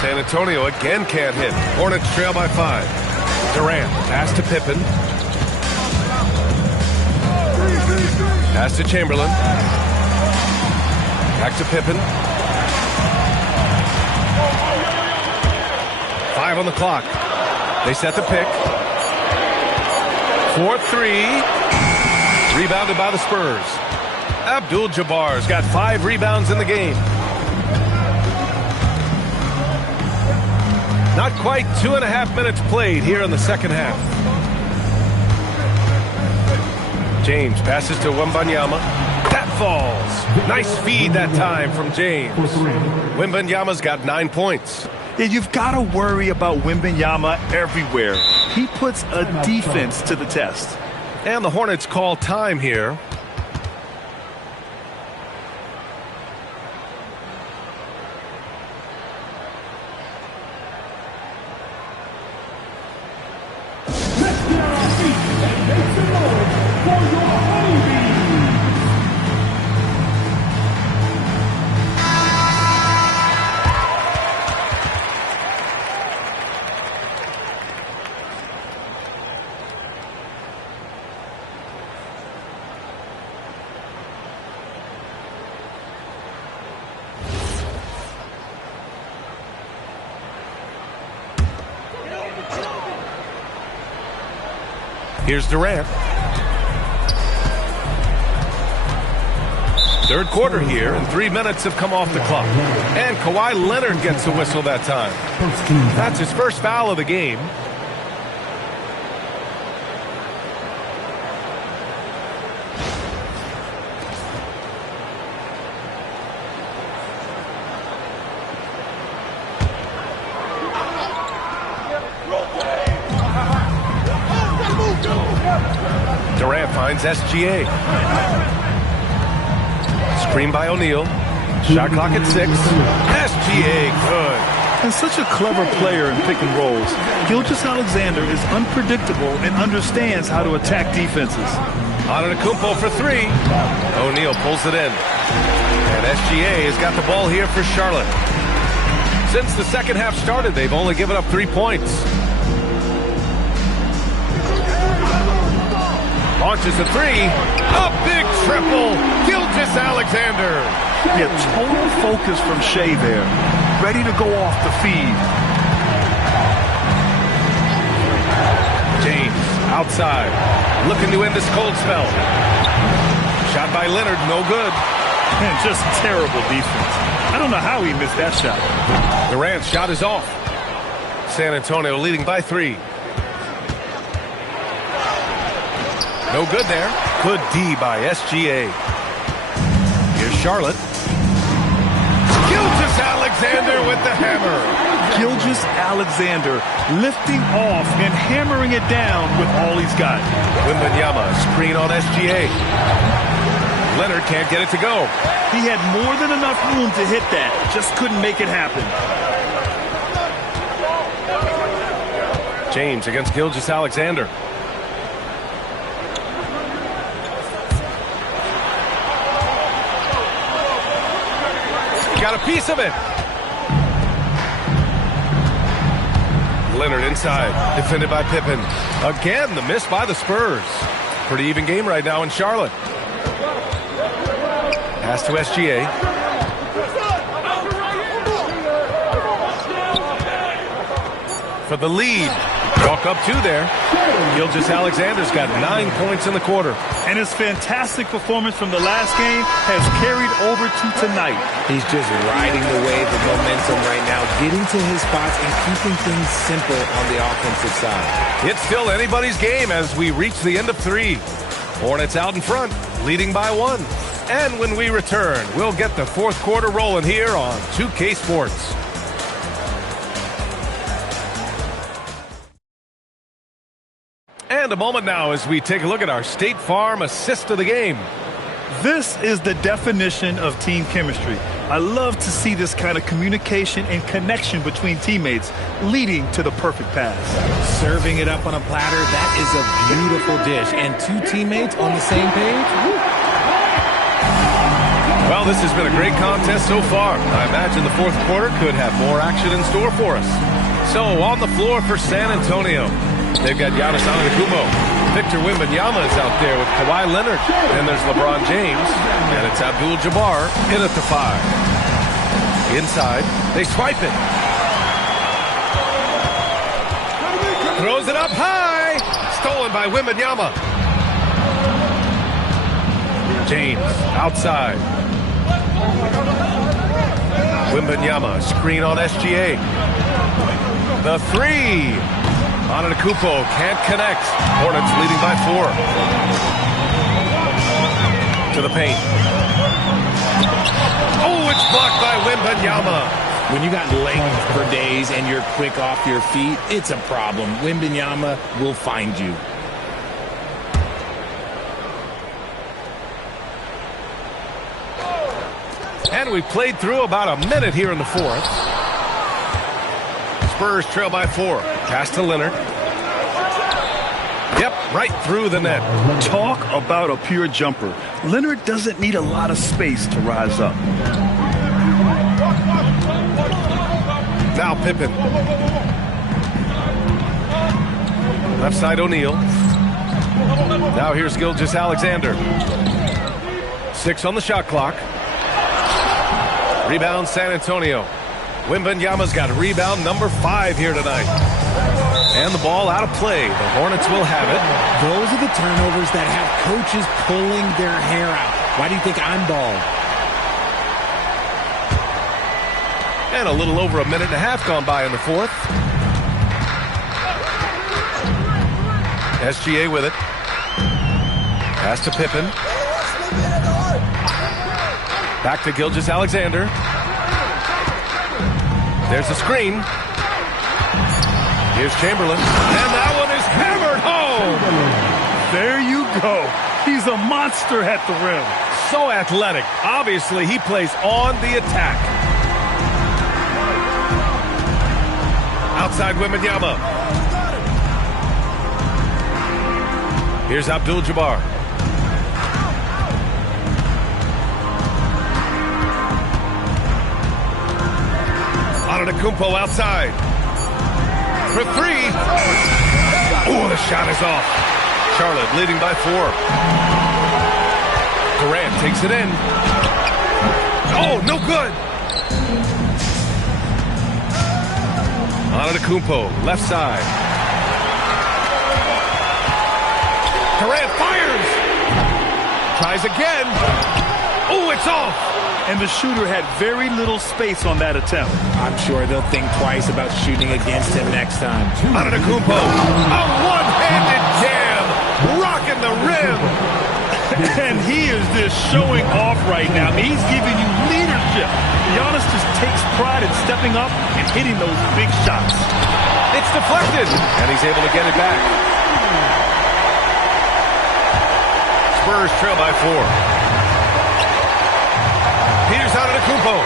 San Antonio again can't hit. Hornets trail by 5. Durant pass to Pippen. Pass to Chamberlain. Back to Pippen. 5 on the clock. They set the pick. 4-3. Rebounded by the Spurs. Abdul-Jabbar's got 5 rebounds in the game. Not quite 2.5 minutes played here in the second half. James passes to Wembanyama. That falls. Nice feed that time from James. Wembanyama's got 9 points. Yeah, you've got to worry about Wembanyama everywhere. He puts a defense to the test. And the Hornets call time here. Here's Durant. Third quarter here, and 3 minutes have come off the clock. And Kawhi Leonard gets a whistle that time. That's his first foul of the game. Durant finds SGA. Screen by O'Neal. Shot clock at 6. SGA, good. And such a clever player in pick and rolls. Gilgeous-Alexander is unpredictable and understands how to attack defenses. Antetokounmpo for 3. O'Neal pulls it in. And SGA has got the ball here for Charlotte. Since the second half started, they've only given up 3 points. Launches a 3. A big triple. Gilgeous-Alexander. Yeah, total focus from Shea there. Ready to go off the feed. James outside. Looking to end this cold spell. Shot by Leonard. No good. And just terrible defense. I don't know how he missed that shot. Durant's shot is off. San Antonio leading by 3. No good there. Good D by SGA. Here's Charlotte. Gilgeous-Alexander with the hammer. Gilgeous-Alexander lifting off and hammering it down with all he's got. Wembanyama screen on SGA. Leonard can't get it to go. He had more than enough room to hit that. Just couldn't make it happen. James against Gilgeous-Alexander. Got a piece of it. Leonard inside, defended by Pippen. Again, the miss by the Spurs. Pretty even game right now in Charlotte. Pass to SGA. For the lead. Walk up two there. Gilgeous-Alexander's got 9 points in the quarter. And his fantastic performance from the last game has carried over to tonight. He's just riding the wave of momentum right now, getting to his spots and keeping things simple on the offensive side. It's still anybody's game as we reach the end of 3. Hornets out in front, leading by 1. And when we return, we'll get the fourth quarter rolling here on 2K Sports. And a moment now as we take a look at our State Farm assist of the game. This is the definition of team chemistry. I love to see this kind of communication and connection between teammates leading to the perfect pass. Serving it up on a platter, that is a beautiful dish. And 2 teammates on the same page. Well, this has been a great contest so far. I imagine the fourth quarter could have more action in store for us. So on the floor for San Antonio, they've got Giannis Antetokounmpo. Victor Wembanyama is out there with Kawhi Leonard. Then there's LeBron James. And it's Abdul-Jabbar in at the 5. Inside, they swipe it. Throws it up high. Stolen by Wembanyama. James outside. Wembanyama, screen on SGA. The 3. Antetokounmpo can't connect. Hornets leading by 4. To the paint. Oh, it's blocked by Wembanyama. When you got length for days and you're quick off your feet, it's a problem. Wembanyama will find you. And we played through about a minute here in the fourth. Spurs trail by 4. Pass to Leonard. Yep, right through the net. Talk about a pure jumper. Leonard doesn't need a lot of space to rise up. Now Pippen. Left side O'Neal. Now here's Gilgeous-Alexander. 6 on the shot clock. Rebound San Antonio. Wembanyama's got rebound number 5 here tonight. And the ball out of play. The Hornets will have it. Those are the turnovers that have coaches pulling their hair out. Why do you think I'm bald? And a little over a minute and a half gone by in the fourth. SGA with it. Pass to Pippen. Back to Gilgeous-Alexander. There's a screen. Here's Chamberlain. And that one is hammered home. There you go. He's a monster at the rim. So athletic. Obviously, he plays on the attack. Outside Wembanyama. Here's Abdul-Jabbar. Antetokounmpo outside. For 3. Oh, the shot is off. Charlotte leading by 4. Durant takes it in. Oh, no good. Antetokounmpo, left side. Durant fires. Tries again. Oh, it's off. And the shooter had very little space on that attempt. I'm sure they'll think twice about shooting against him next time. Antetokounmpo, a one-handed jam, rocking the rim. And he is just showing off right now. I mean, he's giving you leadership. Giannis just takes pride in stepping up and hitting those big shots. It's deflected, and he's able to get it back. Spurs trail by 4. Here's Antetokounmpo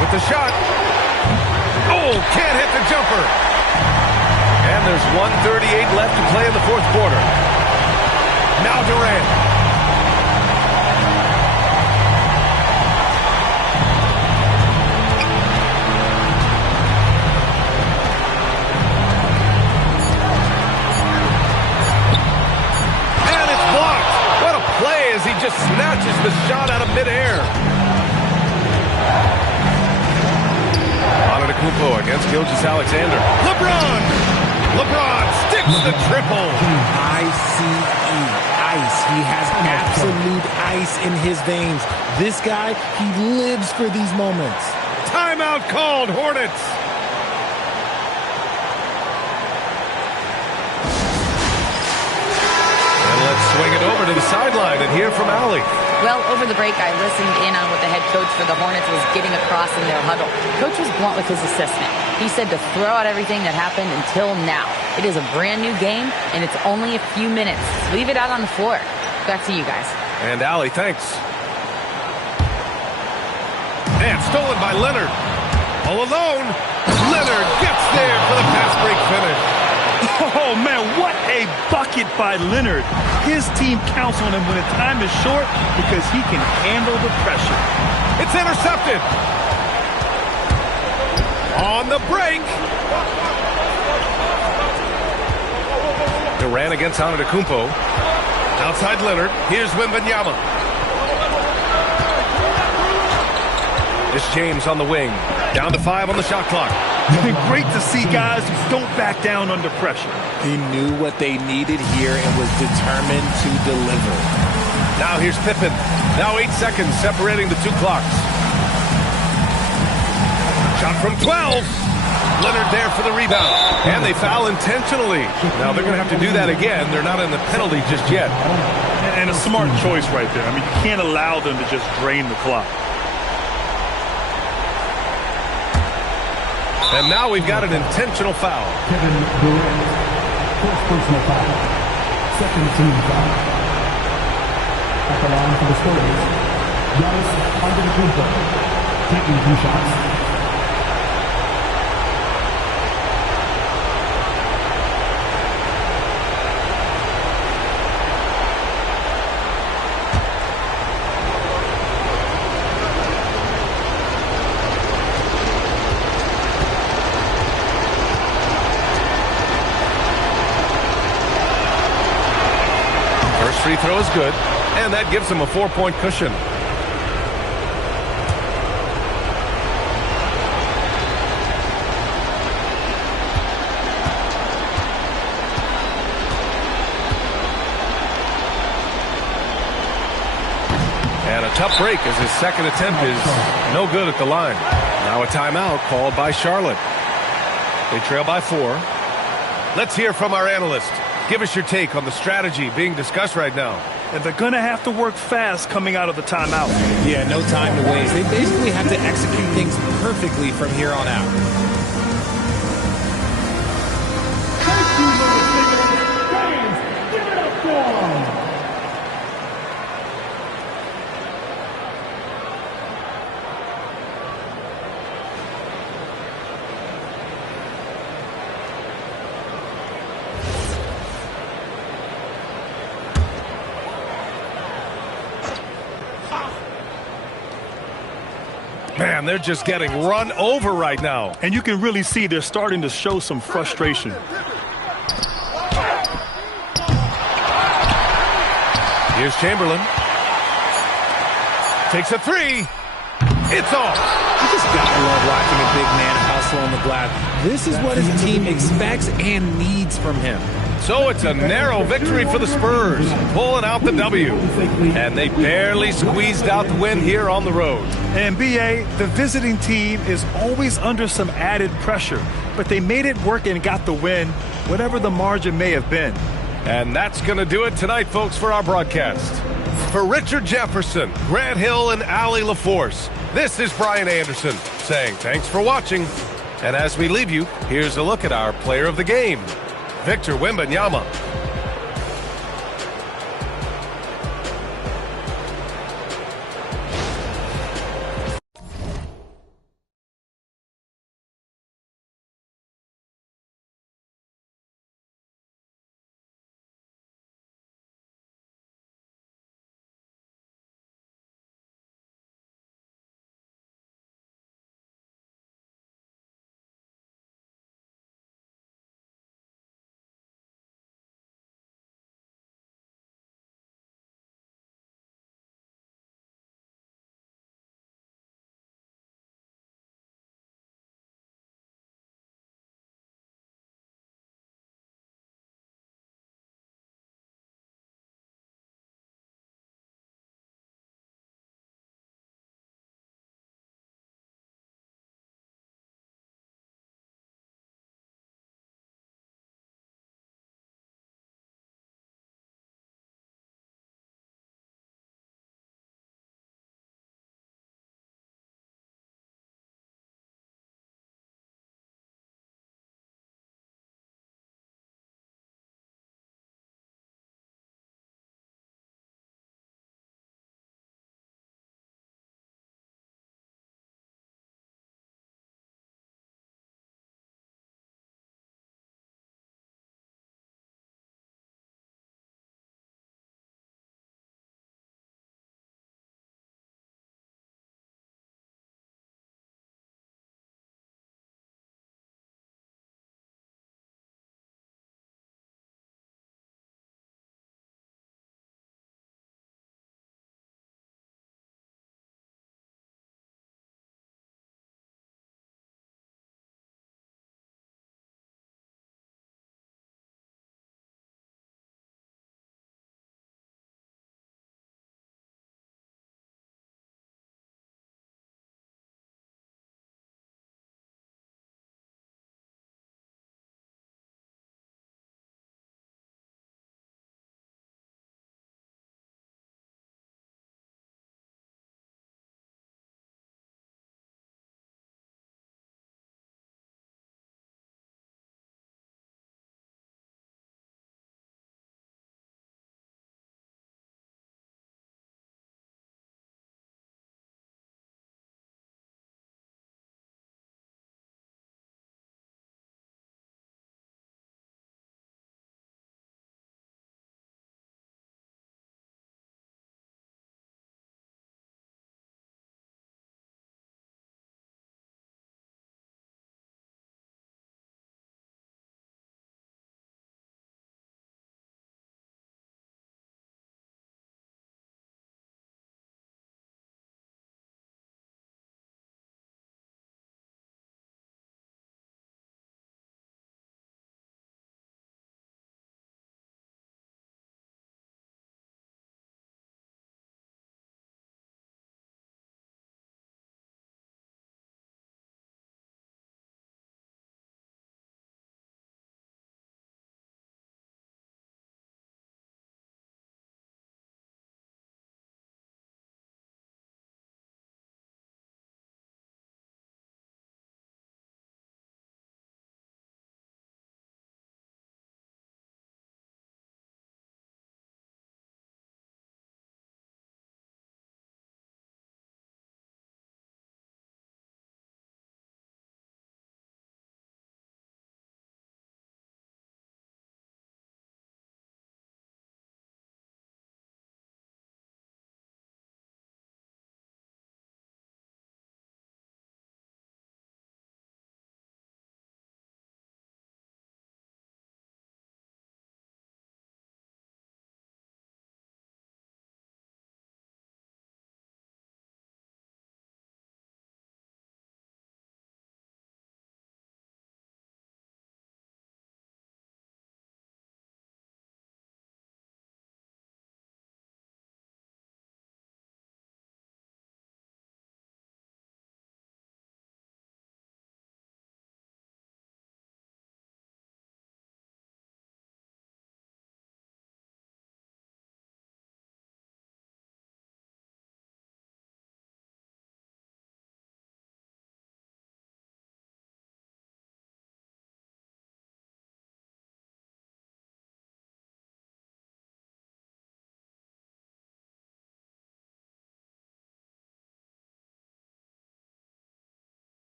with the shot. Oh, can't hit the jumper. And there's 1:38 left to play in the fourth quarter. Now Durant. And it's blocked. What a play as he just snatches the shot out of midair. Antetokounmpo against Gilgeous-Alexander. LeBron! LeBron sticks the triple. ICE, ice. He has absolute ice in his veins. This guy, he lives for these moments. Timeout called, Hornets. And let's swing it over to the sideline and hear from Allie. Well, over the break, I listened in on what the head coach for the Hornets was getting across in their huddle. Coach was blunt with his assessment. He said to throw out everything that happened until now. It is a brand new game, and it's only a few minutes. Leave it out on the floor. Back to you guys. And Allie, thanks. And stolen by Leonard. All alone. Leonard gets there for the pass break finish. Oh, man, what a bucket by Leonard. His team counts on him when the time is short because he can handle the pressure. It's intercepted. On the break. Durant against Antetokounmpo. Outside Leonard. Here's Wembanyama. It's James on the wing. Down to 5 on the shot clock. Great to see guys who don't back down under pressure. He knew what they needed here and was determined to deliver. Now here's Pippen. Now 8 seconds separating the two clocks. Shot from 12. Leonard there for the rebound. And they foul intentionally. Now they're going to have to do that again. They're not in the penalty just yet. And a smart choice right there. I mean, you can't allow them to just drain the clock. And now we've got an intentional foul. Kevin Durant, first personal foul. Second team foul. At the line for the Spurs, Giannis Antetokounmpo, taking 2 shots. Free throw is good, and that gives him a 4-point cushion. And a tough break as his second attempt is no good at the line. Now a timeout called by Charlotte. They trail by 4. Let's hear from our analyst. Give us your take on the strategy being discussed right now. And they're going to have to work fast coming out of the timeout. Yeah, no time to waste. They basically have to execute things perfectly from here on out. Give it up for him. Man, they're just getting run over right now. And you can really see they're starting to show some frustration. Here's Chamberlain. Takes a 3. It's off. You just gotta love watching a big man hustle on the glass. This is what his team expects and needs from him. So it's a narrow victory for the Spurs, pulling out the W. And they barely squeezed out the win here on the road. And B.A., the visiting team is always under some added pressure, but they made it work and got the win, whatever the margin may have been. And that's going to do it tonight, folks, for our broadcast. For Richard Jefferson, Grant Hill, and Allie LaForce, this is Brian Anderson saying thanks for watching. And as we leave you, here's a look at our player of the game, Victor Wembanyama.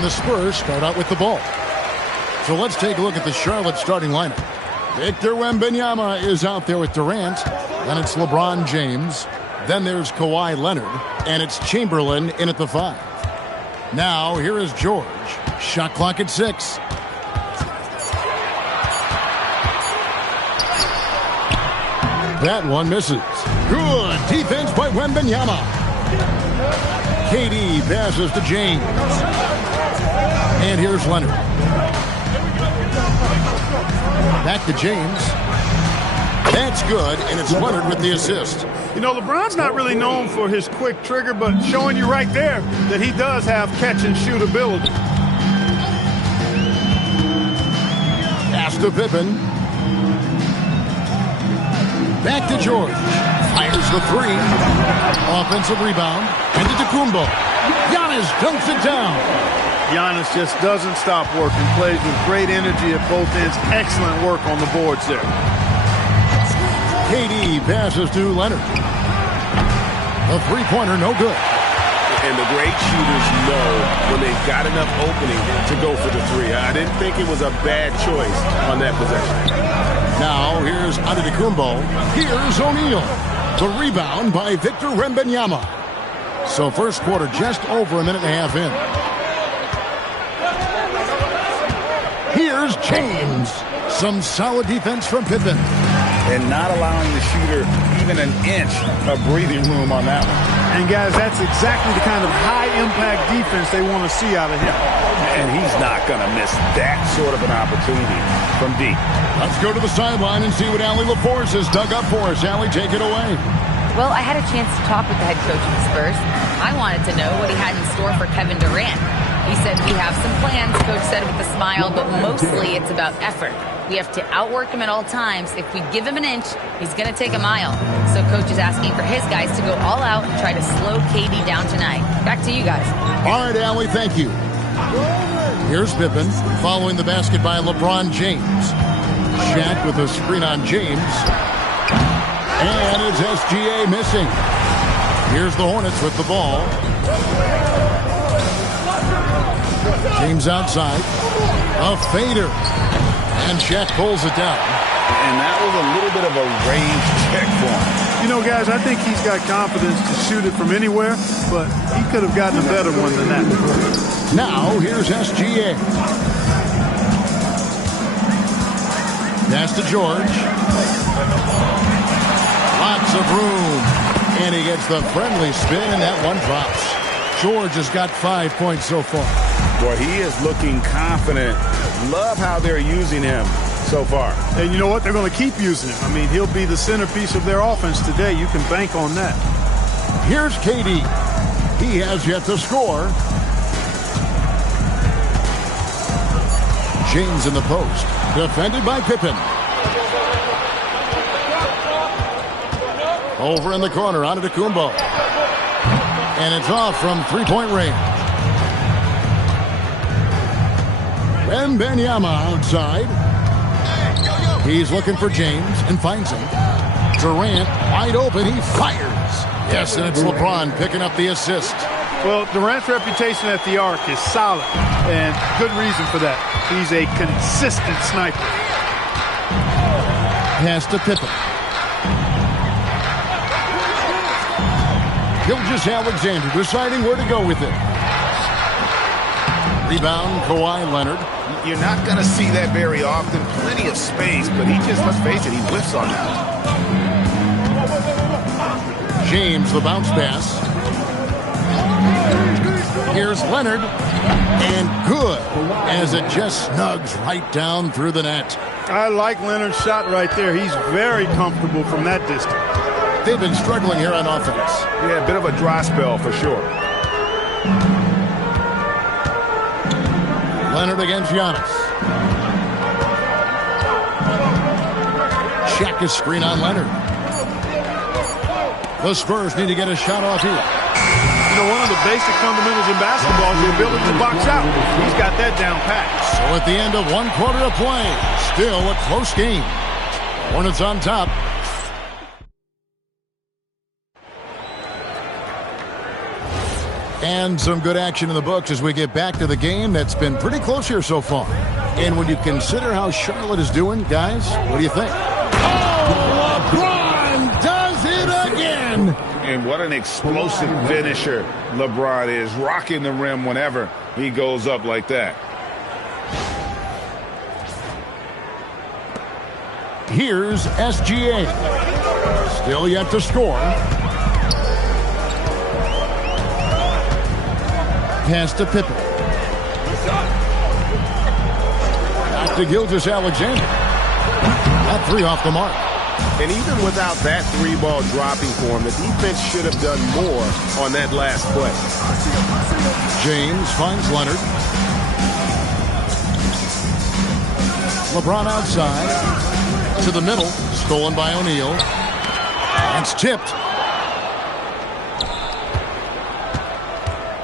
And the Spurs start out with the ball. So let's take a look at the Charlotte starting lineup. Victor Wembanyama is out there with Durant. Then it's LeBron James. Then there's Kawhi Leonard. And it's Chamberlain in at the 5. Now, here is George. Shot clock at 6. That one misses. Good defense by Wembanyama. KD passes to James. And here's Leonard. Back to James. That's good, and it's Leonard with the assist. You know, LeBron's not really known for his quick trigger, but showing you right there that he does have catch-and-shoot ability. Pass to Pippen. Back to George. Fires the 3. Offensive rebound. And to Antetokounmpo. Giannis dunks it down. Giannis just doesn't stop working. Plays with great energy at both ends. Excellent work on the boards there. KD passes to Leonard. The three-pointer, no good. And the great shooters know when they've got enough opening to go for the 3. I didn't think it was a bad choice on that possession. Now, here's Antetokounmpo. Here's O'Neal. The rebound by Victor Wembanyama. So first quarter just over a minute and a half in. Here's James. Some solid defense from Pippen. And not allowing the shooter even an inch of breathing room on that one. And guys, that's exactly the kind of high-impact defense they want to see out of him. And he's not going to miss that sort of an opportunity from deep. Let's go to the sideline and see what Allie LaForce has dug up for us. Allie, take it away. Well, I had a chance to talk with the head coach of the Spurs. I wanted to know what he had in store for Kevin Durant. He said, we have some plans, Coach said with a smile, but mostly it's about effort. We have to outwork him at all times. If we give him an inch, he's going to take a mile. So Coach is asking for his guys to go all out and try to slow KD down tonight. Back to you guys. All right, Allie, thank you. Here's Pippen following the basket by LeBron James. Shaq with a screen on James. And it's SGA missing. Here's the Hornets with the ball. James outside. A fader. And Shaq pulls it down. And that was a little bit of a range check for him. You know, guys, I think he's got confidence to shoot it from anywhere, but he could have gotten a better one than that. Now, here's SGA. Pass to George. Lots of room. And he gets the friendly spin, and that one drops. George has got 5 points so far. Boy, he is looking confident. Love how they're using him so far. And you know what? They're going to keep using him. I mean, he'll be the centerpiece of their offense today. You can bank on that. Here's KD. He has yet to score. James in the post. Defended by Pippen. Over in the corner, Antetokounmpo. And it's off from three-point range. Wembanyama outside. He's looking for James and finds him. Durant wide open. He fires. Yes, and it's LeBron picking up the assist. Well, Durant's reputation at the arc is solid, and good reason for that. He's a consistent sniper. Pass to Pippen. Gilgeous-Alexander deciding where to go with it. Rebound, Kawhi Leonard. You're not going to see that very often. Plenty of space, but he just, let's face it, he whiffs on that. James, the bounce pass. Here's Leonard. And good, as it just snugs right down through the net. I like Leonard's shot right there. He's very comfortable from that distance. They've been struggling here on offense. Yeah, a bit of a dry spell for sure. Leonard against Giannis. Shaq is screen on Leonard. The Spurs need to get a shot off here. You know, one of the basic fundamentals in basketball is the ability to box out. He's got that down pat. So at the end of one quarter of play, still a close game. Hornets on top. And some good action in the books as we get back to the game that's been pretty close here so far. And when you consider how Charlotte is doing, guys, what do you think? Oh, LeBron does it again! And what an explosive finisher LeBron is, rocking the rim whenever he goes up like that. Here's SGA. Still yet to score. Pass to Pippen. Back to Gilgeous-Alexander. That three off the mark. And even without that three-ball dropping for him, the defense should have done more on that last play. James finds Leonard. LeBron outside. To the middle. Stolen by O'Neal. It's tipped.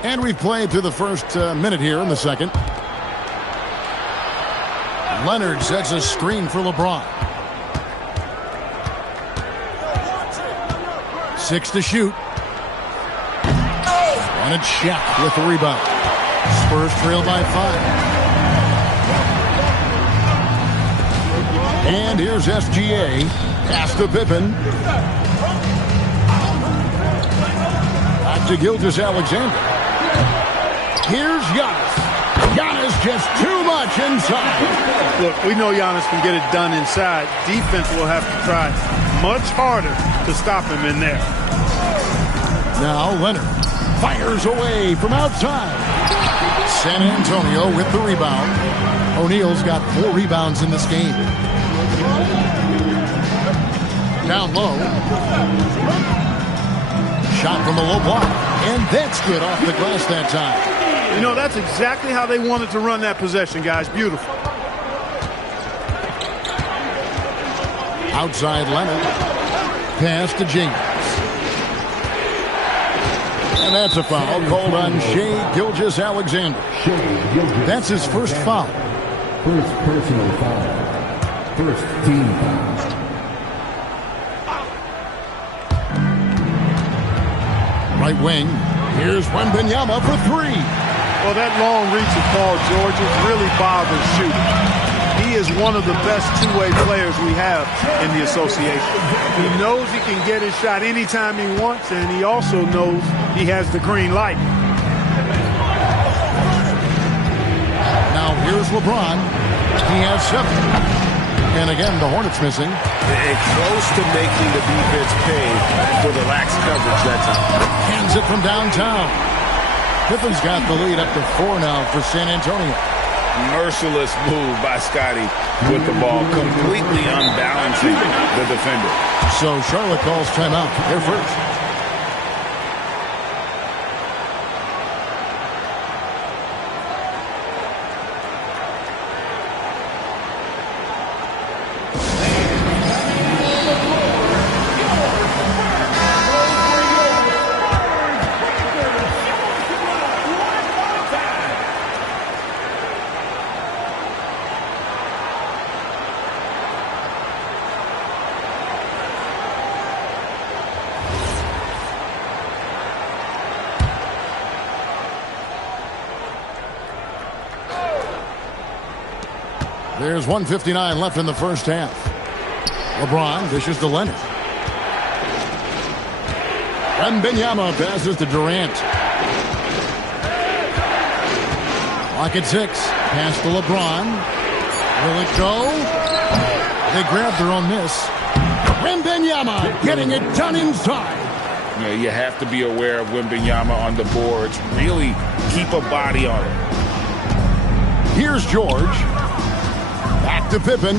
And we've played through the first minute here in the second. Leonard sets a screen for LeBron. 6 to shoot. And it's Shaq with the rebound. Spurs trail by 5. And here's SGA. Pass to Pippen. Back to Gilgeous-Alexander. Here's Giannis. Giannis just too much inside. Look, we know Giannis can get it done inside. Defense will have to try much harder to stop him in there. Now Leonard fires away from outside. San Antonio with the rebound. O'Neal's got 4 rebounds in this game. Down low. Shot from the low block. And that's good off the glass that time. You know, that's exactly how they wanted to run that possession, guys. Beautiful. Outside Leonard. Pass to James. And that's a foul called on Shai Gilgeous-Alexander. That's his first foul. First personal foul. First team foul. Right wing. Here's Wembanyama for 3. Well, that long reach of Paul George really bothers shooting. He is one of the best two-way players we have in the association. He knows he can get his shot anytime he wants, and he also knows he has the green light. Now here's LeBron. He has 7. And again, the Hornets missing. And close to making the defense pay for the lax coverage that time. Hands it from downtown. Pippen's got the lead up to 4 now for San Antonio. Merciless move by Scotty with the ball, completely unbalancing the defender. So Charlotte calls timeout. They're first. There's 1:59 left in the first half. LeBron dishes to Leonard. Wembanyama passes to Durant. Clock at 6. Pass to LeBron. Will it go? They grab their own miss. Wembanyama getting it done inside. You know, you have to be aware of Wembanyama on the boards. Really keep a body on it. Here's George. Back to Pippen.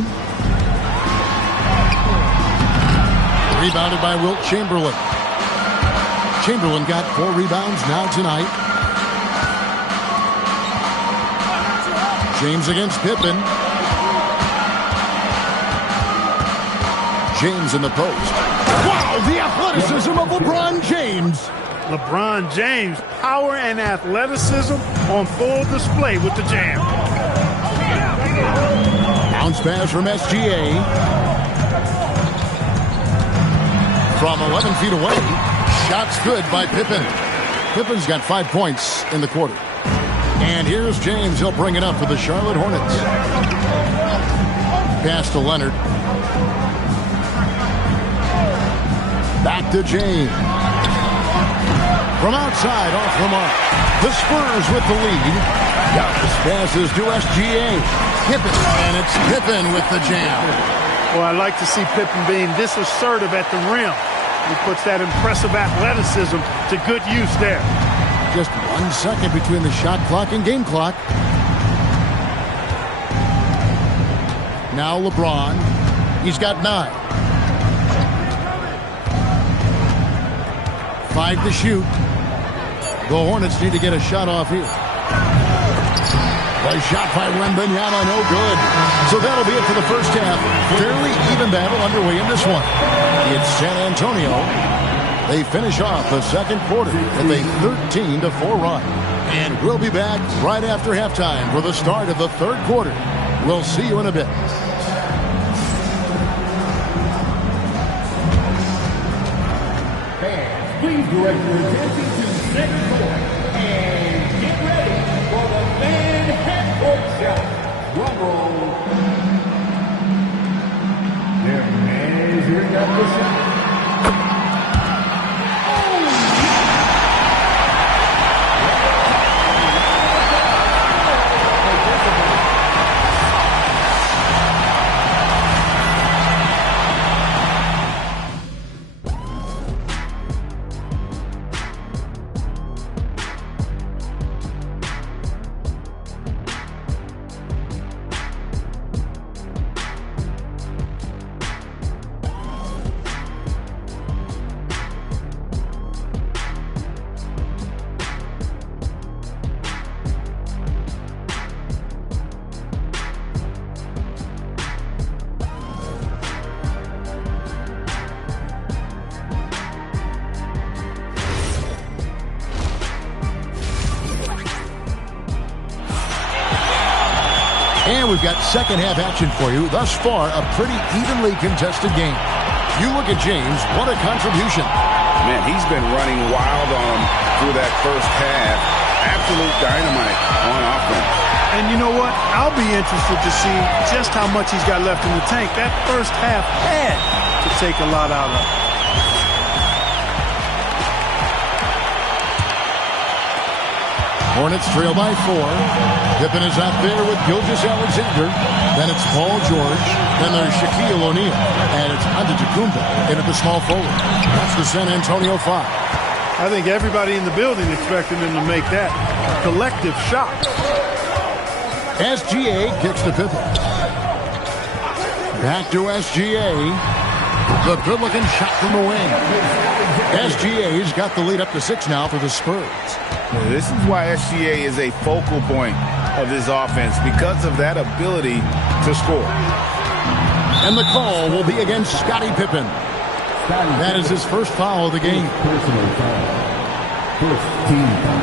Rebounded by Wilt Chamberlain. Chamberlain got 4 rebounds now tonight. James against Pippen. James in the post. Wow, the athleticism of LeBron James. LeBron James, power and athleticism on full display with the jam. Bounce pass from SGA. From 11 feet away. Shots good by Pippen. Pippen's got 5 points in the quarter. And here's James. He'll bring it up for the Charlotte Hornets. Pass to Leonard. Back to James. From outside, off the mark. The Spurs with the lead. Giannis passes to SGA. Pippen, and it's Pippen with the jam. Well, I like to see Pippen being this assertive at the rim. He puts that impressive athleticism to good use there. Just 1 second between the shot clock and game clock. Now LeBron. He's got 9. 5 to shoot. The Hornets need to get a shot off here. A shot by Wembanyama, no good. So that'll be it for the first half. Fairly even battle underway in this one. It's San Antonio. They finish off the second quarter with a 13-4 run. And we'll be back right after halftime for the start of the third quarter. We'll see you in a bit. Fans, please direct your attention to center court and get ready for the fan half-court shot. Drum roll. They're measuring up the shot. And we've got second half action for you. Thus far, a pretty evenly contested game. You look at James, what a contribution. Man, he's been running wild on him through that first half. Absolute dynamite on offense. And you know what? I'll be interested to see just how much he's got left in the tank. That first half had to take a lot out of it. Hornets trail by 4. Pippen is out there with Gilgeous-Alexander. Then it's Paul George. Then there's Shaquille O'Neal. And it's Antetokounmpo in at the small forward. That's the San Antonio 5. I think everybody in the building expected him to make that collective shot. SGA kicks to Pippen. Back to SGA. The good-looking shot from the wing. SGA's got the lead up to 6 now for the Spurs. This is why SGA is a focal point of this offense, because of that ability to score. And the call will be against Scottie Pippen. That is his first foul of the game. Personal foul. First team foul.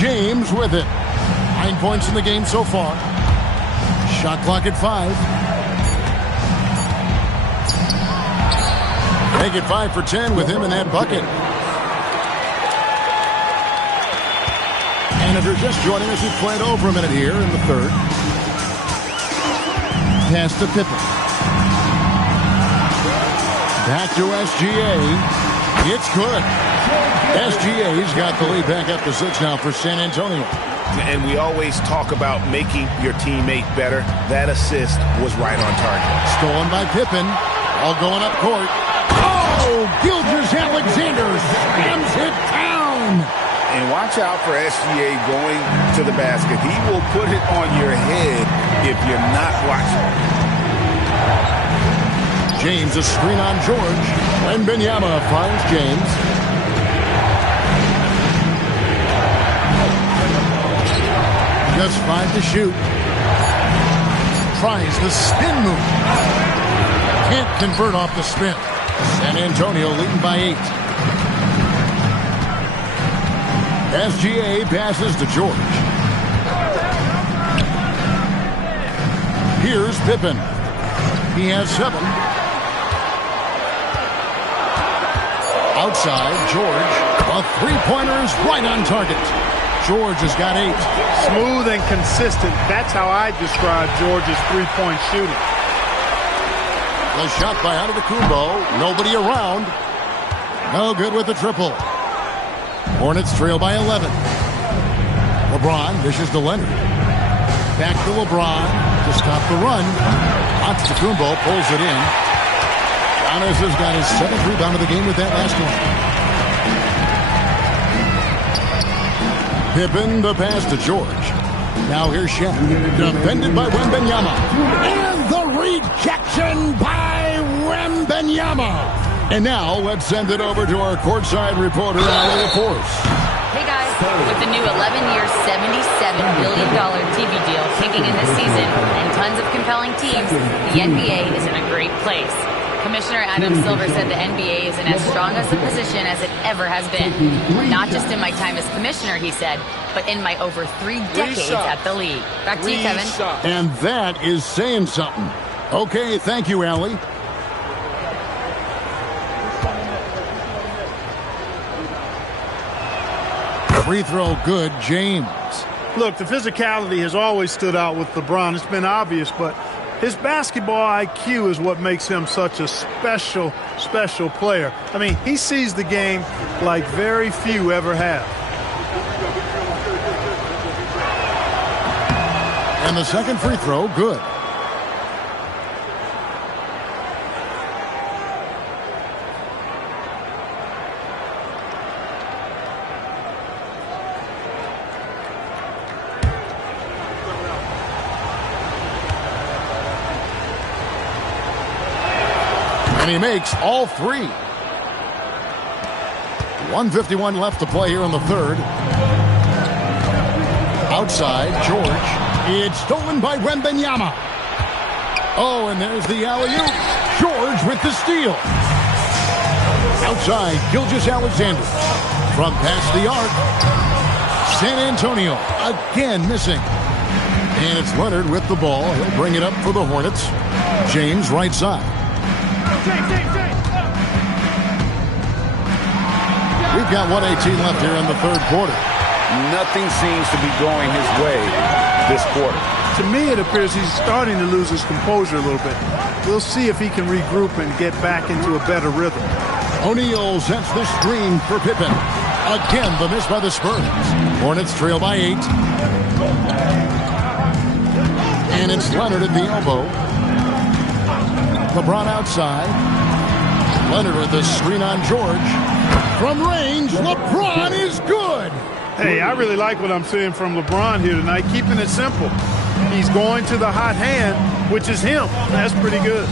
James with it. 9 points in the game so far. Shot clock at 5. Make it 5 for 10 with him in that bucket. And if you're just joining us, we've played over a minute here in the third. Pass to Pippen. Back to SGA. It's good. SGA's got the lead back up to 6 now for San Antonio. And we always talk about making your teammate better. That assist was right on target. Stolen by Pippen. All going up court. Oh, Gilgeous-Alexander slams it down. And watch out for SGA going to the basket. He will put it on your head if you're not watching. James, a screen on George. Wembanyama finds James. Just 5 to shoot. Tries the spin move. Can't convert off the spin. San Antonio leading by 8. SGA passes to George. Here's Pippen. He has 7. Outside, George. A three-pointer is right on target. George has got 8. Smooth and consistent. That's how I describe George's three-point shooting. The shot by Antetokounmpo. Nobody around. No good with the triple. Hornets trail by 11. LeBron dishes to Leonard. Back to LeBron to stop the run. Antetokounmpo pulls it in. Giannis has got his 7th rebound of the game with that last one. Pippen the pass to George. Now here's Shaq. Defended by Wembanyama. And the rejection by Wembanyama. And now let's send it over to our courtside reporter, Allie LaForce. Hey guys, with the new 11-year, $77 billion TV deal kicking in this season and tons of compelling teams, the NBA is in a great place. Commissioner Adam Silver said the NBA is in as strong as a position as it ever has been. Not just in my time as commissioner, he said, but in my over 3 decades at the league. Back to you, Kevin. And that is saying something. Okay, thank you, Allie. Free throw good, James. Look, the physicality has always stood out with LeBron. It's been obvious, but his basketball IQ is what makes him such a special, special player. I mean, he sees the game like very few ever have. And the second free throw, good. And he makes all 3. 1:51 left to play here in the third. Outside, George. It's stolen by Wembanyama. Oh, and there's the alley-oop. George with the steal. Outside, Gilgeous-Alexander. From past the arc. San Antonio again missing. And it's Leonard with the ball. He'll bring it up for the Hornets. James right side. We've got 1:18 left here in the third quarter. Nothing seems to be going his way this quarter. To me, it appears he's starting to lose his composure a little bit. We'll see if he can regroup and get back into a better rhythm. O'Neal sets the screen for Pippen. Again, the miss by the Spurs. Hornets trail by 8. And it's Leonard at the elbow. LeBron outside. Leonard with the screen on George. From range, LeBron is good. Hey, I really like what I'm seeing from LeBron here tonight, keeping it simple. He's going to the hot hand, which is him. That's pretty good.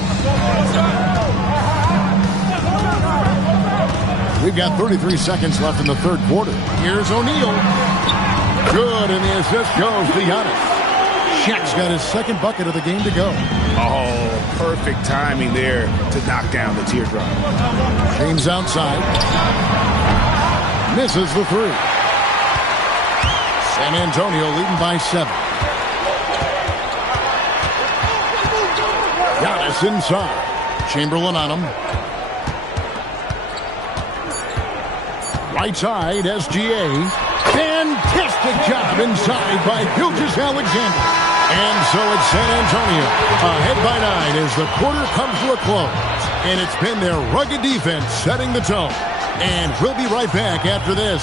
We've got 33 seconds left in the third quarter. Here's O'Neal. Good, and the assist goes to Giannis. Shaq's got his second bucket of the game to go. Oh, perfect timing there to knock down the teardrop. James outside. Misses the 3. San Antonio leading by 7. Giannis inside. Chamberlain on him. Right side, SGA. Fantastic job inside by Gilgeous-Alexander. And so it's San Antonio ahead by 9 as the quarter comes to a close. And it's been their rugged defense setting the tone. And we'll be right back after this.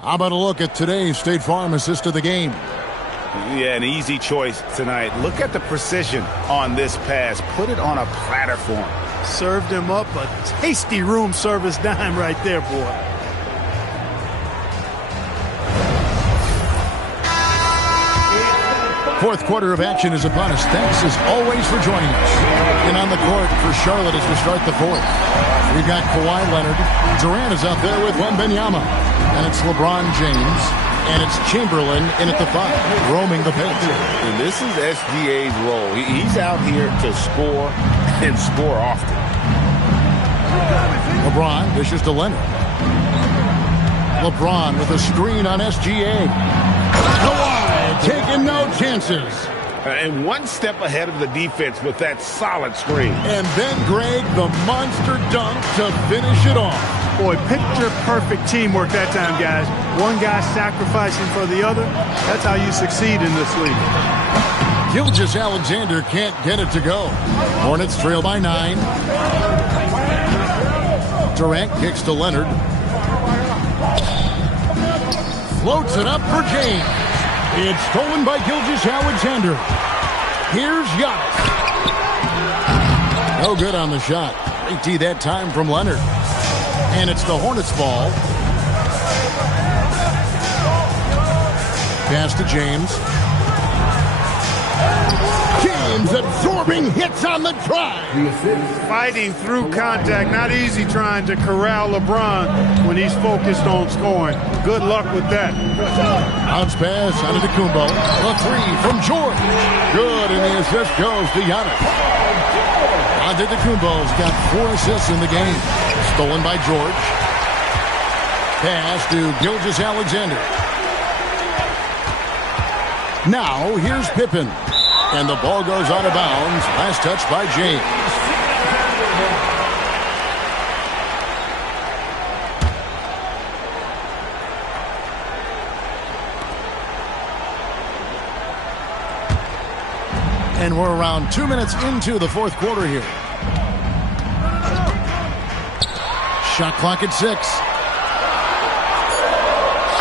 How about a look at today's State Farm assist of the game? Yeah, an easy choice tonight. Look at the precision on this pass. Put it on a platter for him. Served him up a tasty room service dime right there, boy. Fourth quarter of action is upon us. Thanks as always for joining us. And on the court for Charlotte as we start the fourth. We've got Kawhi Leonard. Durant is out there with Wembanyama. And it's LeBron James. And it's Chamberlain in at the 5, roaming the paint. And this is SGA's role. He's out here to score and score often. LeBron dishes to Leonard. LeBron with a screen on SGA. Kawhi taking no chances. And one step ahead of the defense with that solid screen. And then Greg, the monster dunk to finish it off. Boy, picture-perfect teamwork that time, guys. One guy sacrificing for the other. That's how you succeed in this league. Gilgeous-Alexander can't get it to go. Hornets trail by 9. Durant kicks to Leonard. Floats it up for James. It's stolen by Gilgeous-Alexander. Here's Giannis. No good on the shot. Great D that time from Leonard. And it's the Hornets' ball. Pass to James. James absorbing hits on the drive. Fighting through contact. Not easy trying to corral LeBron when he's focused on scoring. Good luck with that. Bounce pass out of Antetokounmpo. A 3 from George. Good, and the assist goes to Giannis. Antetokounmpo's got 4 assists in the game. Stolen by George. Pass to Gilgeous-Alexander. Now, here's Pippen. And the ball goes out of bounds. Last touch by James. And we're around 2 minutes into the fourth quarter here. Shot clock at 6.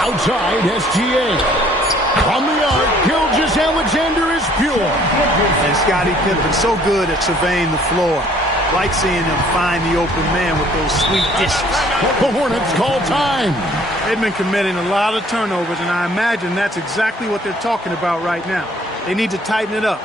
Outside, SGA. From the arc, Gilgeous-Alexander is pure. And Scottie Pippen so good at surveying the floor. Like seeing him find the open man with those sweet dishes. The Hornets call time. They've been committing a lot of turnovers, and I imagine that's exactly what they're talking about right now. They need to tighten it up.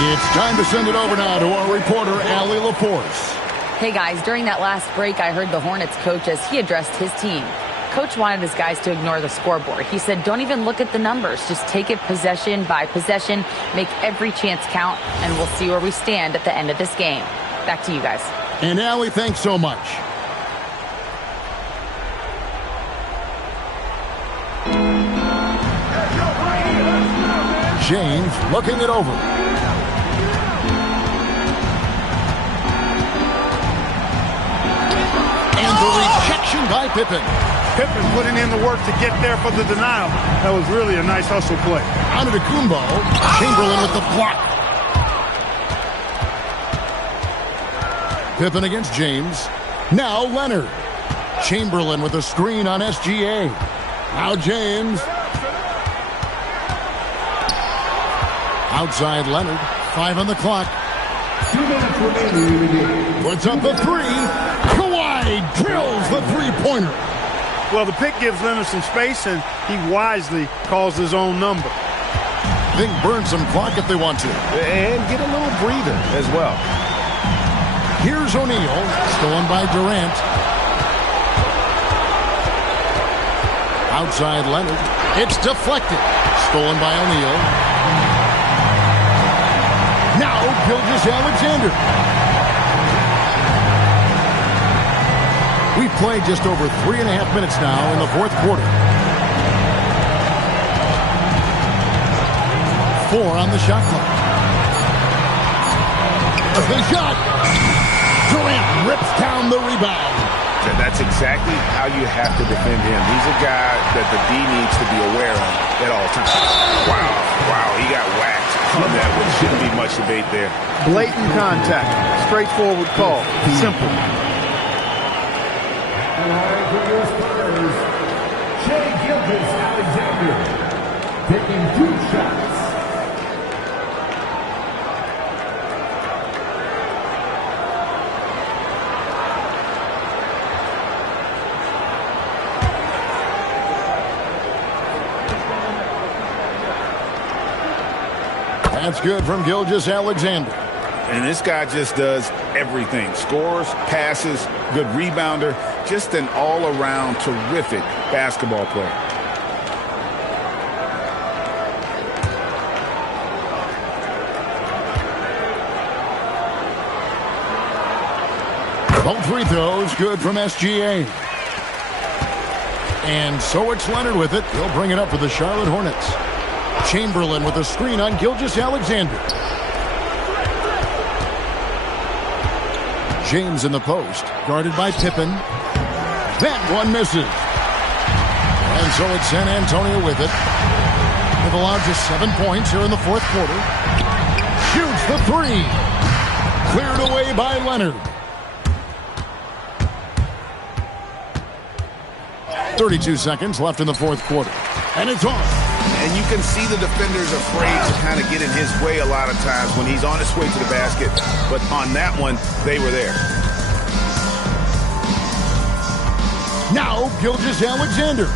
It's time to send it over now to our reporter, Allie LaForce. Hey guys, during that last break, I heard the Hornets coach as he addressed his team. Coach wanted his guys to ignore the scoreboard. He said, don't even look at the numbers. Just take it possession by possession, make every chance count, and we'll see where we stand at the end of this game. Back to you guys. And Allie, thanks so much. James looking it over. And the rejection by Pippen. Pippen putting in the work to get there for the denial. That was really a nice hustle play. Antetokounmpo, Chamberlain with the block. Pippen against James. Now Leonard. Chamberlain with a screen on SGA. Now James. Outside Leonard. 5 on the clock. 2 minutes remaining. Puts up the 3. Kawhi drills the three-pointer. Well, the pick gives Leonard some space, and he wisely calls his own number. Think burn some clock if they want to. And get a little breather as well. Here's O'Neal, stolen by Durant. Outside Leonard. It's deflected. Stolen by O'Neal. Now Gilgeous-Alexander. We've played just over 3.5 minutes now in the fourth quarter. 4 on the shot clock. A big shot. Durant rips down the rebound. That's exactly how you have to defend him. He's a guy that the D needs to be aware of at all times. Wow, he got whacked on that one. Shouldn't be much debate there. Blatant contact. Straightforward call. Simple. Shai Gilgeous-Alexander taking 2 shots. That's good from Gilgeous-Alexander. And this guy just does everything. Scores, passes, good rebounder. Just an all-around terrific basketball player. Both free throws good from SGA. And so it's Leonard with it. He'll bring it up for the Charlotte Hornets. Chamberlain with a screen on Gilgeous-Alexander. James in the post, guarded by Pippen. That one misses. And so it's San Antonio with it. They've allowed just 7 points here in the fourth quarter. Shoots the 3. Cleared away by Leonard. 32 seconds left in the fourth quarter. And it's off. And you can see the defenders afraid to kind of get in his way a lot of times when he's on his way to the basket. But on that one, they were there. Now, Gilgeous-Alexander.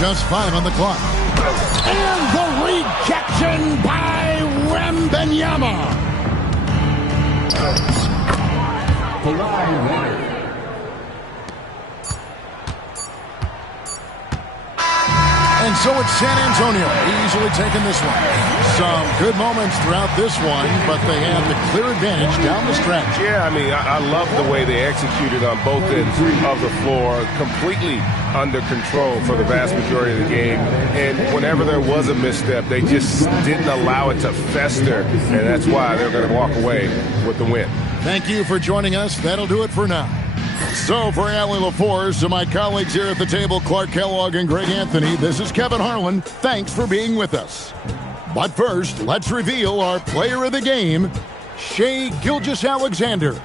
Just 5 on the clock. And the rejection by Wembanyama. And so it's San Antonio easily taking this one. Some good moments throughout this one, but they have the clear advantage down the stretch. Yeah, I mean, I love the way they executed on both ends of the floor. Completely under control for the vast majority of the game. And whenever there was a misstep, they just didn't allow it to fester. And that's why they're going to walk away with the win. Thank you for joining us. That'll do it for now. So for Allie LaForce, to my colleagues here at the table, Clark Kellogg and Greg Anthony, this is Kevin Harlan. Thanks for being with us. But first, let's reveal our player of the game, Shai Gilgeous-Alexander.